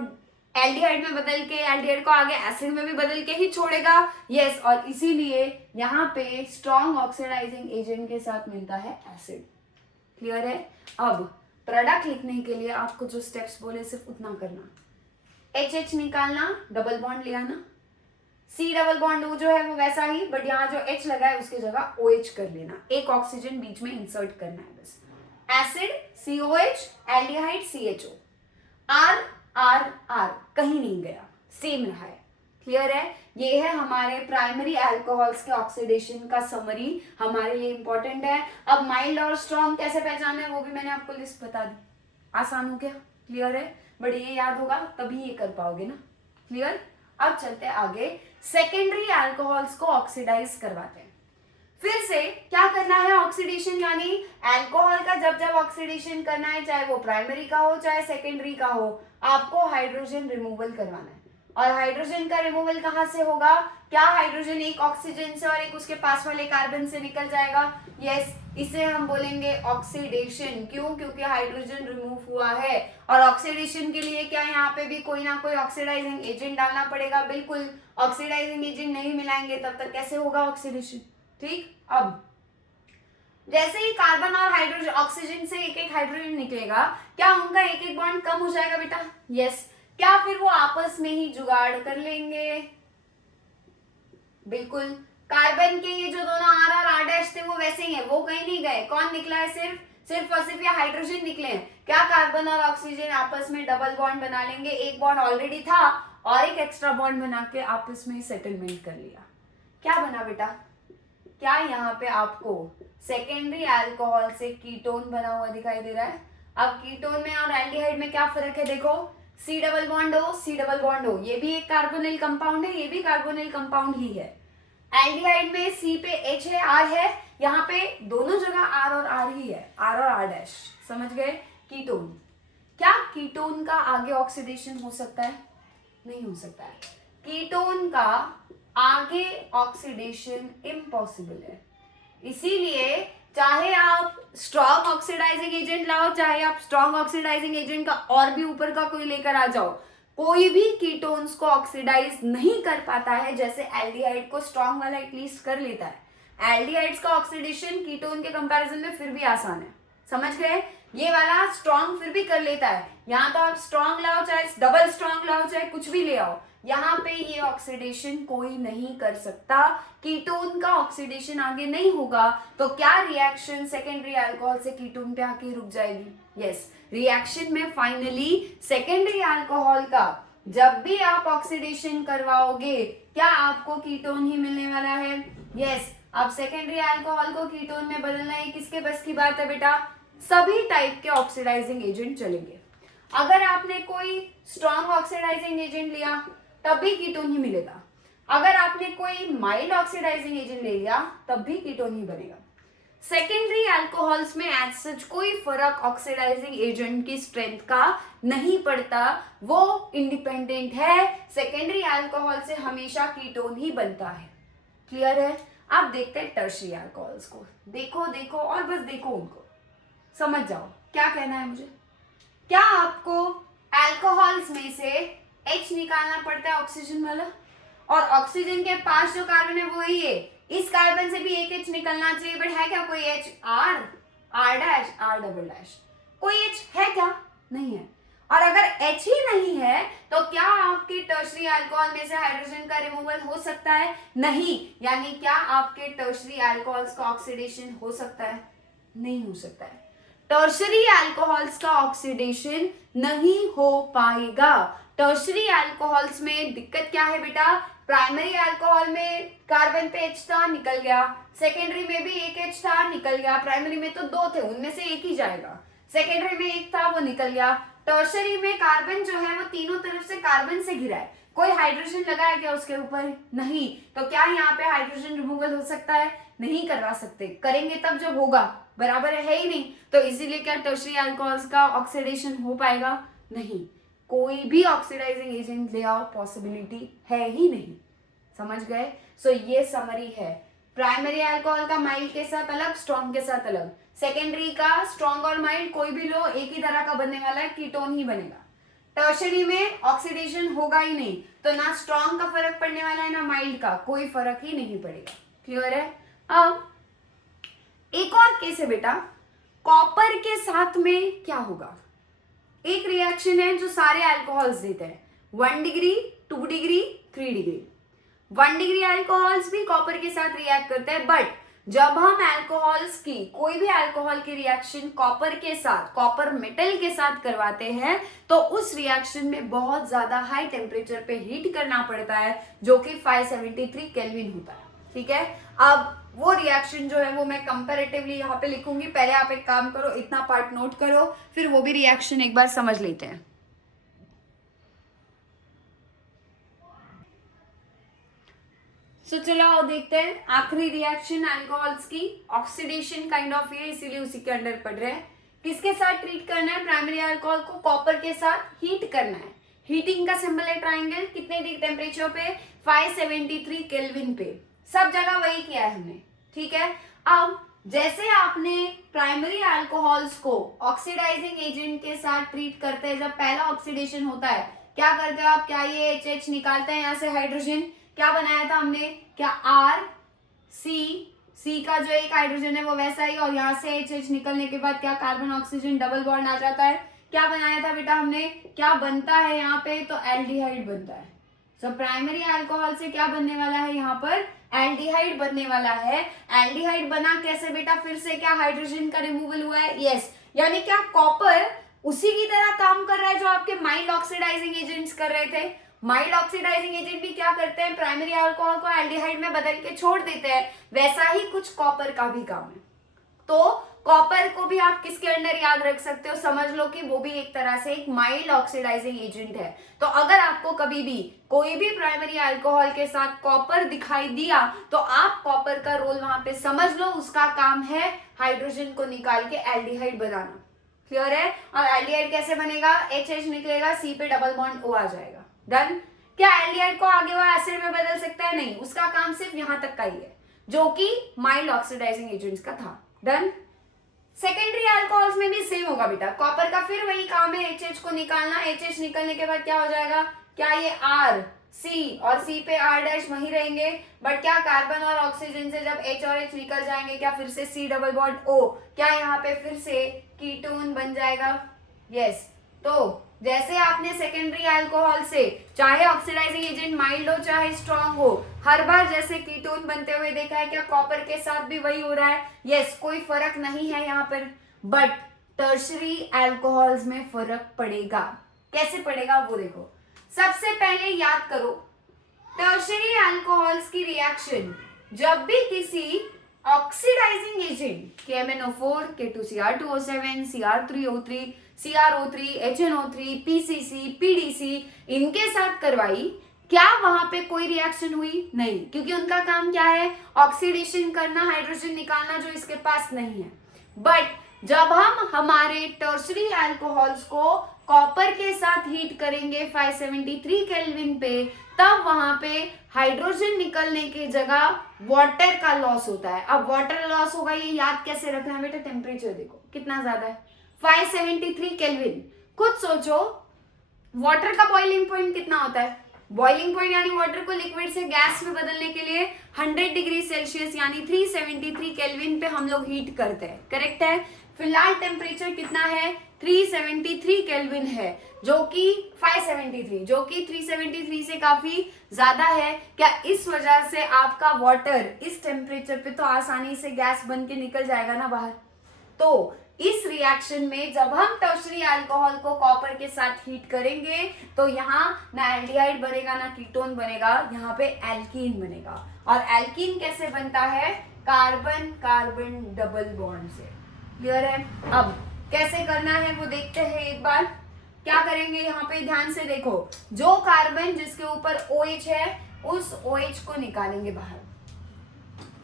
एल्डिहाइड में बदल के, एल्डिहाइड को आगे एसिड में भी बदल के ही छोड़ेगा? यस। और इसीलिए यहाँ पे स्ट्रॉन्ग ऑक्सीडाइजिंग एजेंट के साथ मिलता है एसिड। क्लियर है? अब प्रोडक्ट लिखने के लिए आपको जो स्टेप्स बोले सिर्फ उतना करना, HH निकालना, डबल बॉन्ड ले आना, C डबल बॉन्ड वो जो है वो वैसा ही, बट यहाँ जो H लगा है उसकी जगह OH कर लेना, एक ऑक्सीजन बीच में इंसर्ट करना है बस। Acid COH, aldehyde CHO, R कहीं नहीं गया, सेम रहा है। क्लियर है? ये है हमारे प्राइमरी अल्कोहल्स के ऑक्सीडेशन का समरी, हमारे लिए इंपॉर्टेंट है। अब माइल्ड और स्ट्रॉन्ग कैसे पहचानना है वो भी मैंने आपको लिस्ट बता दी, आसान हो गया? क्लियर है? बट ये याद होगा तभी ये कर पाओगे ना। क्लियर? अब चलते आगे, सेकेंडरी अल्कोहल्स को ऑक्सीडाइज करवाते हैं। फिर से क्या करना है? ऑक्सीडेशन, यानी अल्कोहल का जब जब ऑक्सीडेशन करना है, चाहे वो प्राइमरी का हो चाहे सेकेंडरी का हो, आपको हाइड्रोजन रिमूवल करवाना है। और हाइड्रोजन का रिमूवल कहाँ से होगा? क्या हाइड्रोजन एक ऑक्सीजन से और एक उसके पास वाले कार्बन से निकल जाएगा? यस। इसे हम बोलेंगे ऑक्सीडेशन। क्यों? क्योंकि हाइड्रोजन रिमूव हुआ है। और ऑक्सीडेशन के लिए क्या यहाँ पे भी कोई ना कोई ऑक्सीडाइजिंग एजेंट डालना पड़ेगा? बिल्कुल। ऑक्सीडाइजिंग एजेंट नहीं मिलाएंगे तब तक कैसे होगा ऑक्सीडेशन? ठीक। अब जैसे ही कार्बन और हाइड्रोजन, ऑक्सीजन से एक एक हाइड्रोजन निकलेगा, क्या उनका एक एक बॉन्ड कम हो जाएगा बेटा? यस। क्या फिर वो आपस में ही जुगाड़ कर लेंगे? बिल्कुल। कार्बन के ये जो दोनों R और R' थे वो वैसे ही है, वो कहीं नहीं गए। कौन निकला है? सिर्फ और सिर्फ ये हाइड्रोजन निकले हैं। क्या कार्बन और ऑक्सीजन आपस में डबल बॉन्ड बना लेंगे? एक बॉन्ड ऑलरेडी था और एक एक्स्ट्रा बॉन्ड बना के आपस में सेटलमेंट कर लिया। क्या बना बेटा? क्या यहाँ पे आपको सेकेंडरी अल्कोहल से कीटोन बना हुआ दिखाई दे रहा है? अब कीटोन में और एल्डिहाइड में क्या फर्क है? देखो, C double bond O, C double bond O, ये भी एक कार्बोनिल कंपाउंड है, ये भी कार्बोनिल कंपाउंड ही है। एल्डिहाइड में C पे H है, R है, यहाँ पे दोनों जगह R और R ही है, R और R'। समझ गए? कीटोन। क्या कीटोन का आगे ऑक्सीडेशन हो सकता है? नहीं हो सकता है। कीटोन का आगे ऑक्सीडेशन इम्पॉसिबल है। इसीलिए चाहे आप स्ट्रॉन्ग ऑक्सीडाइजिंग एजेंट लाओ, चाहे आप स्ट्रॉन्ग ऑक्सीडाइजिंग एजेंट का और भी ऊपर का कोई लेकर आ जाओ, कोई भी कीटोन्स को ऑक्सीडाइज नहीं कर पाता है जैसे एल्डिहाइड को स्ट्रॉन्ग वाला एटलीस्ट कर लेता है। एल्डिहाइड्स का ऑक्सीडेशन कीटोन के कंपैरिजन में फिर भी आसान है, समझ गए? ये वाला स्ट्रॉन्ग फिर भी कर लेता है। यहाँ तो आप स्ट्रॉन्ग लाओ, चाहे डबल स्ट्रॉन्ग लाओ, चाहे कुछ भी ले आओ, यहाँ पे ये ऑक्सीडेशन कोई नहीं कर सकता। कीटोन का ऑक्सीडेशन आगे नहीं होगा तो क्या रिएक्शन सेकेंडरी अल्कोहल से कीटोन पे आके रुक जाएगी? यस, रिएक्शन में फाइनली सेकेंडरी अल्कोहल का जब भी आप ऑक्सीडेशन करवाओगे क्या आपको कीटोन ही मिलने वाला है? यस, अब सेकेंडरी अल्कोहल को कीटोन में बदलना है किसके बस की बात है बेटा? सभी टाइप के ऑक्सीडाइजिंग एजेंट चलेंगे। अगर आपने कोई स्ट्रॉन्ग ऑक्सीडाइजिंग एजेंट लिया तब भी कीटोन ही मिलेगा, अगर आपने कोई माइल्ड ऑक्सीडाइजिंग एजेंट ले लिया तब भी कीटोन ही बनेगा। सेकेंडरी अल्कोहल्स में एज सच कोई फर्क ऑक्सीडाइजिंग एजेंट की स्ट्रेंथ का नहीं पड़ता, वो इंडिपेंडेंट है। सेकेंडरी अल्कोहल से हमेशा कीटोन ही बनता है। क्लियर है? अब देखते हैं टर्शियरी अल्कोहल्स को। देखो देखो और बस देखो, उनको समझ जाओ क्या कहना है मुझे। क्या आपको अल्कोहल्स में से H निकालना पड़ता है ऑक्सीजन वाला, और ऑक्सीजन के पास जो कार्बन है वो ही है, इस कार्बन से भी एक H निकलना चाहिए, बट है क्या कोई H? R dash R double dash, कोई H है क्या? नहीं है। और अगर H ही नहीं है तो क्या आपके टर्शरी अल्कोहल में से हाइड्रोजन का रिमूवल हो सकता है? नहीं। यानी क्या आपके टर्शरी अल्कोहल्स का ऑक्सीडेशन हो सकता है? नहीं हो सकता है। टर्शरी अल्कोहल्स का ऑक्सीडेशन नहीं हो पाएगा। टर्शरी अल्कोहल्स में दिक्कत क्या है बेटा? प्राइमरी अल्कोहल में कार्बन पे H था, निकल गया। सेकेंडरी में भी एक H था, निकल गया। प्राइमरी में तो दो थे, उनमें से एक ही जाएगा। सेकेंडरी में एक था, वो निकल गया। टर्शरी में कार्बन जो है वो तीनों तरफ से कार्बन से घिरा है, कोई हाइड्रोजन लगा है क्या उसके ऊपर? नहीं। तो क्या यहाँ पे हाइड्रोजन रिमूवल हो सकता है? नहीं करवा सकते, करेंगे तब जब होगा, बराबर है ही नहीं। तो इसीलिए क्या टर्शरी अल्कोहल्स का ऑक्सीडेशन हो पाएगा? नहीं। कोई भी ऑक्सीडाइजिंग एजेंट ले आओ, पॉसिबिलिटी है ही नहीं। समझ गए? सो ये समरी है। प्राइमरी अल्कोहल का माइल्ड के साथ अलग, स्ट्रॉन्ग के साथ अलग। सेकेंडरी का स्ट्रॉन्ग और माइल्ड कोई भी लो, एक ही तरह का बनने वाला है, कीटोन ही बनेगा। टर्शरी में ऑक्सीडेशन होगा ही नहीं, तो ना स्ट्रॉन्ग का फर्क पड़ने वाला है ना माइल्ड का, कोई फर्क ही नहीं पड़ेगा। क्लियर है? अब एक और केस है बेटा, कॉपर के साथ में क्या होगा? एक रिएक्शन है जो सारे अल्कोहल्स देते हैं, 1 degree, 2 degree, 3 degree. 1 degree alcohols भी कॉपर के साथ रिएक्ट करते हैं, बट जब हम अल्कोहल्स की कोई भी अल्कोहल की रिएक्शन कॉपर के साथ, कॉपर मेटल के साथ करवाते हैं तो उस रिएक्शन में बहुत ज्यादा हाई टेम्परेचर पे हीट करना पड़ता है, जो कि 573 केल्विन होता है। ठीक है? अब वो रिएक्शन जो है वो मैं कंपैरेटिवली यहाँ पे लिखूंगी। पहले आप एक काम करो, इतना पार्ट नोट करो, फिर वो भी रिएक्शन एक बार समझ लेते हैं। चलो आओ देखते हैं आखिरी रिएक्शन अल्कोहल्स की, ऑक्सीडेशन काइंड ऑफ ये, इसीलिए उसी के अंडर पड़ रहे हैं। किसके साथ ट्रीट करना है? प्राइमरी अल्कोहल को कॉपर के साथ हीट करना है। हीटिंग का सिंबल है ट्राइंगल, कितने डिग्री टेम्परेचर पे? 573 केल्विन पे। सब जगह वही किया है हमने। ठीक है? अब जैसे आपने प्राइमरी अल्कोहल्स को ऑक्सीडाइजिंग एजेंट के साथ ट्रीट करते हैं, जब पहला ऑक्सीडेशन होता है क्या करते हो आप? क्या ये HH निकालते हैं यहाँ से हाइड्रोजन, क्या बनाया था हमने? क्या R C का जो एक हाइड्रोजन है वो वैसा ही, और यहाँ से HH निकलने के बाद क्या कार्बन ऑक्सीजन डबल बॉन्ड आ जाता है। क्या बनाया था बेटा हमने? क्या बनता है यहाँ पे? तो एल्डिहाइड बनता है। सो प्राइमरी अल्कोहल से क्या बनने वाला है यहाँ पर? एल्डिहाइड बनने वाला है। एल्डिहाइड बना कैसे बेटा? फिर से क्या हाइड्रोजन का रिमूवल हुआ है? यस। यानी क्या कॉपर उसी की तरह काम कर रहा है जो आपके माइल्ड ऑक्सीडाइजिंग एजेंट्स कर रहे थे। माइल्ड ऑक्सीडाइजिंग एजेंट भी क्या करते हैं? प्राइमरी अल्कोहल को एल्डिहाइड में बदल के छोड़ देते हैं। वैसा ही कुछ कॉपर का भी काम है। तो कॉपर को भी आप किसके अंडर याद रख सकते हो? समझ लो कि वो भी एक तरह से एक माइल्ड ऑक्सीडाइजिंग एजेंट है। तो अगर आपको कभी भी कोई भी प्राइमरी अल्कोहल के साथ कॉपर दिखाई दिया तो आप कॉपर का रोल वहां पे समझ लो, उसका काम है हाइड्रोजन को निकाल के एल्डिहाइड बनाना। क्लियर है? और एल्डिहाइड कैसे बनेगा? HH निकलेगा, C पे डबल बॉन्ड O आ जाएगा। डन? क्या एल्डिहाइड को आगे वो एसिड में बदल सकता है? नहीं, उसका काम सिर्फ यहां तक का ही है, जो कि माइल्ड ऑक्सीडाइजिंग एजेंट्स का था। डन? सेकेंडरी अल्कोहल्स में भी सेम होगा बेटा, कॉपर का फिर वही काम है HH को निकालना। HH निकलने के बाद क्या हो जाएगा? क्या ये R C और C पे R डैश वही रहेंगे, बट क्या कार्बन और ऑक्सीजन से जब H और H निकल जाएंगे क्या फिर से C डबल बॉन्ड O, क्या यहाँ पे फिर से कीटोन बन जाएगा? यस। तो जैसे आपने सेकेंडरी अल्कोहल से चाहे ऑक्सीडाइजिंग एजेंट माइल्ड हो चाहे स्ट्रॉन्ग हो, हर बार जैसे कीटोन बनते हुए देखा है, क्या कॉपर के साथ भी वही हो रहा है? यस, कोई फर्क नहीं है यहाँ पर, बट टर्शरी अल्कोहल्स में फर्क पड़ेगा। कैसे पड़ेगा वो देखो। सबसे पहले याद करो, टर्शरी अल्कोहल्स की रिएक्शन जब भी किसी oxidising agent KMnO4, K2Cr2O7, Cr3O3, CrO3, HNO3, PCC, PDC इनके साथ करवाई, क्या वहां पे कोई रिएक्शन हुई? नहीं, क्योंकि उनका काम क्या है? ऑक्सीडेशन करना, हाइड्रोजन निकालना, जो इसके पास नहीं है। बट जब हम हमारे टर्शरी अल्कोहल्स को कॉपर के साथ हीट करेंगे 573 केल्विन पे, तब वहां पे हाइड्रोजन निकलने की जगह वाटर का लॉस होता है। अब वाटर लॉस होगा, ये याद कैसे रखना है बेटा? टेम्परेचर देखो कितना ज्यादा है, 573 केल्विन। खुद सोचो, वाटर का बॉइलिंग पॉइंट कितना होता है? बॉइलिंग पॉइंट यानी वाटर को लिक्विड से गैस में बदलने के लिए 100 डिग्री सेल्सियस यानी 373 केल्विन पे हम लोग हीट करते हैं, करेक्ट है? फिलहाल टेम्परेचर कितना है? 373 केल्विन है, जो कि 573, जो कि 373 से काफी ज्यादा है। क्या इस वजह से आपका वाटर इस टेम्परेचर पे तो आसानी से गैस बन के निकल जाएगा ना बाहर? तो इस रिएक्शन में जब हम टर्शरी अल्कोहल को कॉपर के साथ हीट करेंगे तो यहाँ ना एल्डिहाइड बनेगा ना कीटोन बनेगा, यहाँ पे एल्कीन बनेगा। और एल्कीन कैसे बनता है? कार्बन कार्बन डबल बॉन्ड से। क्लियर है? अब कैसे करना है वो देखते हैं एक बार। क्या करेंगे यहाँ पे? ध्यान से देखो, जो कार्बन जिसके ऊपर OH है उस OH को निकालेंगे बाहर।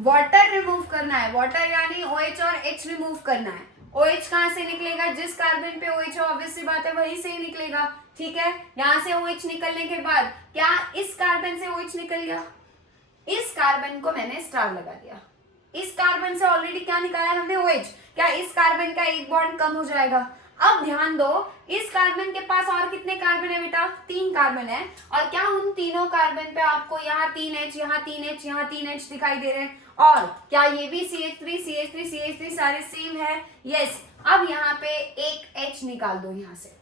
वाटर रिमूव करना है, वाटर यानी OH और H रिमूव करना है। OH कहां से निकलेगा? जिस कार्बन पे OH है ऑब्वियस सी बात है वहीं से ही निकलेगा, ठीक है? यहां से OH निकलने के बाद क्या इस कार्बन से OH निकल गया? इस कार्बन को मैंने स्टार लगा दिया, इस कार्बन से ऑलरेडी क्या निकाला है हमने? OH। क्या इस कार्बन का एक बॉन्ड कम हो जाएगा? अब ध्यान दो, इस कार्बन के पास और कितने कार्बन है बेटा? 3 कार्बन है। और क्या उन तीनों कार्बन पे आपको यहाँ 3H, यहाँ 3H, यहाँ 3H दिखाई दे रहे हैं? और क्या ये भी CH3, CH3, CH3 सारे सेम है? यस। अब यहाँ पे एक H निकाल दो, यहाँ से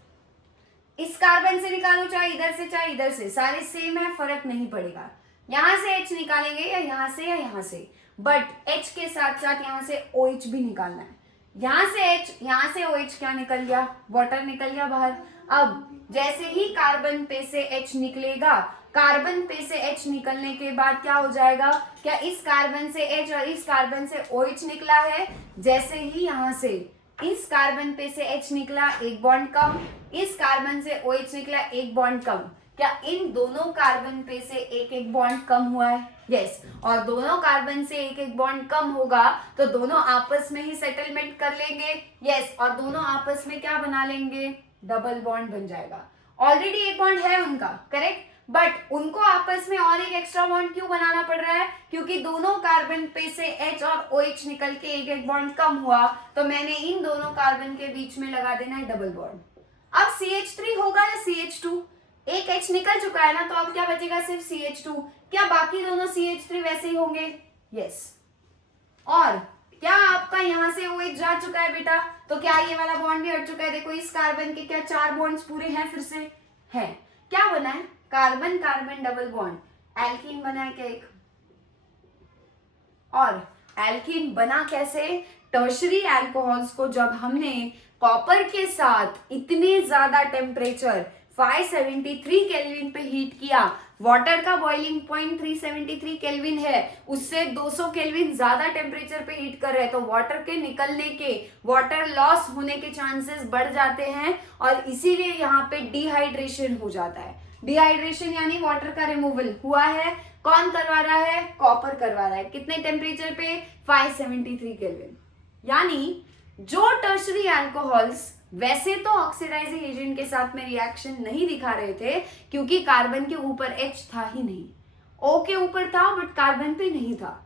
इस कार्बन से निकालो, चाहे इधर से चाहे इधर से, सारे सेम है, फर्क नहीं पड़ेगा। यहाँ से H निकालेंगे या यहाँ से या यहाँ से, बट H के साथ साथ यहाँ से OH भी निकालना है। यहाँ से H, यहाँ से OH, क्या निकल गया? वाटर निकल गया बाहर। अब जैसे ही कार्बन पे से H निकलेगा, कार्बन पे से H निकलने के बाद क्या हो जाएगा? क्या इस कार्बन से H और इस कार्बन से OH निकला है? जैसे ही यहाँ से इस कार्बन पे से H निकला, एक बॉन्ड कम, इस कार्बन से OH निकला, एक बॉन्ड कम। क्या इन दोनों कार्बन पे से एक एक बॉन्ड कम हुआ है? यस। और दोनों कार्बन से एक एक बॉन्ड कम होगा तो दोनों आपस में ही सेटलमेंट कर लेंगे। यस। और दोनों आपस में क्या बना लेंगे? डबल बॉन्ड बन जाएगा। ऑलरेडी एक बॉन्ड है उनका, करेक्ट, बट उनको आपस में और एक एक्स्ट्रा बॉन्ड क्यों बनाना पड़ रहा है? क्योंकि दोनों कार्बन पे से H और OH निकल के एक एक बॉन्ड कम हुआ, तो मैंने इन दोनों कार्बन के बीच में लगा देना है डबल बॉन्ड। अब CH3 होगा या CH2? एक H निकल चुका है ना, तो अब क्या बचेगा? सिर्फ CH2। क्या बाकी दोनों CH3 वैसे ही होंगे? यस। और क्या आपका यहाँ से OH जा चुका है बेटा? तो क्या ये वाला बॉन्ड भी हट चुका है? देखो इस कार्बन के क्या 4 बॉन्ड्स पूरे हैं फिर से हैं। क्या बना है? Carbon carbon double bond, alkene बना है क्या एक? और एल्कीन बना कैसे? टर्शरी अल्कोहल्स को जब हमने कॉपर के साथ इतने ज्यादा टेम्परेचर 573 केल्विन पे हीट किया, वाटर का बॉइलिंग पॉइंट 373 केल्विन है, उससे 200 केल्विन ज्यादा टेम्परेचर पे हीट कर रहे हैं, तो वाटर के निकलने के, वाटर लॉस होने के चांसेस बढ़ जाते हैं और इसीलिए यहाँ पे डिहाइड्रेशन हो जाता है। डिहाइड्रेशन यानी वाटर का रिमूवल हुआ है। कौन करवा रहा है? कॉपर करवा रहा है। कितने टेम्परेचर पे? 573 केल्विन। यानी जो टर्शरी अल्कोहल्स वैसे तो ऑक्सीडाइजिंग एजेंट के साथ में रिएक्शन नहीं दिखा रहे थे क्योंकि कार्बन के ऊपर H था ही नहीं, O के ऊपर था बट कार्बन पे नहीं था।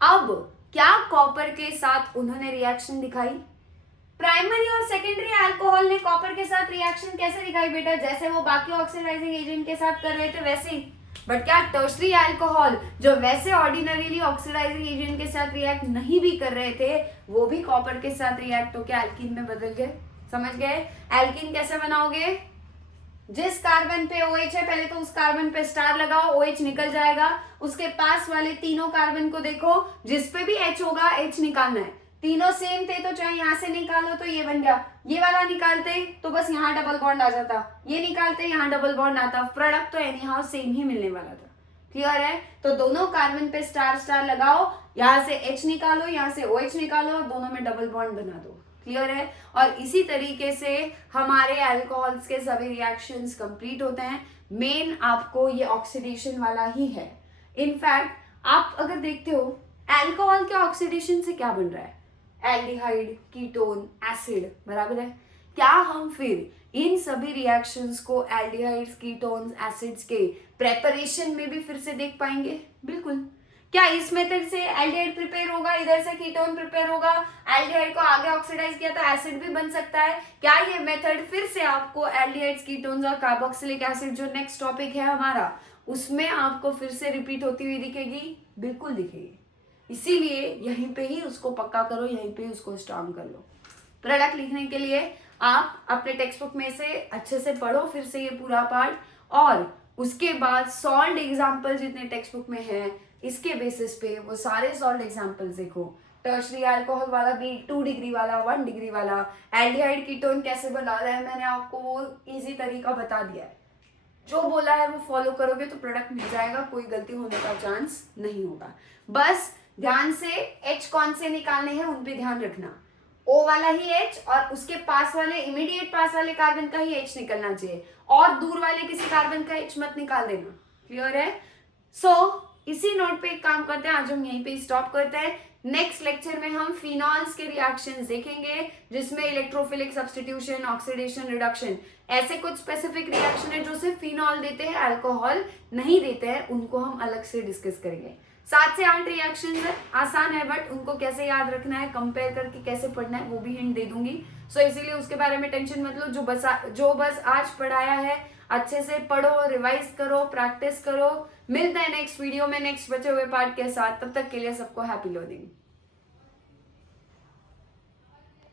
अब क्या कॉपर के साथ उन्होंने रिएक्शन दिखाई? प्राइमरी और सेकेंडरी अल्कोहल ने कॉपर के साथ रिएक्शन कैसे दिखाई बेटा? जैसे वो बाकी ऑक्सीडाइजिंग एजेंट के साथ कर रहे थे वैसे ही। बट क्या टर्शरी अल्कोहल जो वैसे ऑर्डिनरीली ऑक्सीडाइजिंग एजेंट के साथ रिएक्ट नहीं भी कर रहे थे, वो भी कॉपर के साथ रिएक्ट होकर एल्कीन में बदल गए? समझ गए? एल्कीन कैसे बनाओगे? जिस कार्बन पे OH है पहले तो उस कार्बन पे स्टार लगाओ, OH निकल जाएगा। उसके पास वाले तीनों कार्बन को देखो, जिस पे भी H होगा H निकालना है। तीनों सेम थे तो चाहे यहां से निकालो तो ये बन गया, ये वाला निकालते तो बस यहाँ डबल बॉन्ड आ जाता, ये निकालते यहाँ डबल बॉन्ड आता, प्रोडक्ट तो एनी हाउ सेम ही मिलने वाला था। क्लियर है? तो दोनों कार्बन पे स्टार स्टार लगाओ, यहाँ से H निकालो, यहाँ से OH निकालो, दोनों में डबल बॉन्ड बना दो। क्लियर है? और इसी तरीके से हमारे अल्कोहल्स के सभी रिएक्शंस कंप्लीट होते हैं। मेन आपको ये ऑक्सीडेशन वाला ही है। इनफैक्ट आप अगर देखते हो अल्कोहल के ऑक्सीडेशन से क्या बन रहा है? एल्डिहाइड, कीटोन, एसिड, बराबर है? क्या हम फिर इन सभी रिएक्शंस को एल्डिहाइड्स, कीटोन्स, एसिड्स के प्रेपरेशन में भी फिर से देख पाएंगे? बिल्कुल। क्या इस मेथड से एल्डिहाइड प्रिपेयर होगा, इधर से कीटोन प्रिपेयर होगा, एल्डिहाइड को आगे ऑक्सीडाइज किया तो एसिड भी बन सकता है? क्या ये मेथड फिर से आपको एल्डिहाइड्स, कीटोन्स और कार्बोक्सिलिक एसिड जो नेक्स्ट टॉपिक है हमारा, उसमें आपको फिर से रिपीट होती हुई दिखेगी? बिल्कुल दिखेगी। इसीलिए यहीं पे ही उसको पक्का करो, यहीं पे ही उसको स्ट्रॉन्ग कर लो। प्रोडक्ट लिखने के लिए आप अपने टेक्स्ट बुक में से अच्छे से पढ़ो फिर से ये पूरा पार्ट, और उसके बाद सॉल्ड एग्जाम्पल जितने टेक्स्ट बुक में है इसके बेसिस पे वो सारे सॉल्ड एग्जाम्पल्स देखो। टर्शरी अल्कोहल वाला भी 2 डिग्री वाला, 1 डिग्री वाला, एल्डिहाइड कीटोन कैसे बनाना है मैंने आपको वो इजी तरीका बता दिया है। जो बोला है वो फॉलो करोगे तो प्रोडक्ट मिल जाएगा, कोई गलती होने का चांस नहीं होगा। बस ध्यान से H कौन से निकालने हैं उन पे ध्यान रखना। O वाला ही H और उसके पास वाले इमीडिएट पास वाले कार्बन का ही H निकलना चाहिए, और दूर वाले किसी कार्बन का H मत निकाल देना। क्लियर है? इसी नोट पे एक काम करते हैं, आज हम यहीं पे स्टॉप करते हैं। नेक्स्ट लेक्चर में हम फिनॉल्स के रिएक्शंस देखेंगे जिसमें इलेक्ट्रोफिलिक सब्स्टिट्यूशन, ऑक्सीडेशन, रिडक्शन, ऐसे कुछ स्पेसिफिक रिएक्शन है जो सिर्फ फिनॉल देते हैं, अल्कोहल नहीं देते हैं, उनको हम अलग से डिस्कस करेंगे। 7 से 8 रिएक्शंस है, आसान है बट उनको कैसे याद रखना है, कंपेयर करके कैसे पढ़ना है वो भी हिंट दे दूंगी। इसीलिए उसके बारे में टेंशन मत लो। जो बस आज पढ़ाया है अच्छे से पढ़ो, रिवाइज करो, प्रैक्टिस करो। मिलते हैं नेक्स्ट वीडियो में नेक्स्ट बचे हुए पार्ट के साथ। तब तक के लिए सबको हैप्पी लर्निंग।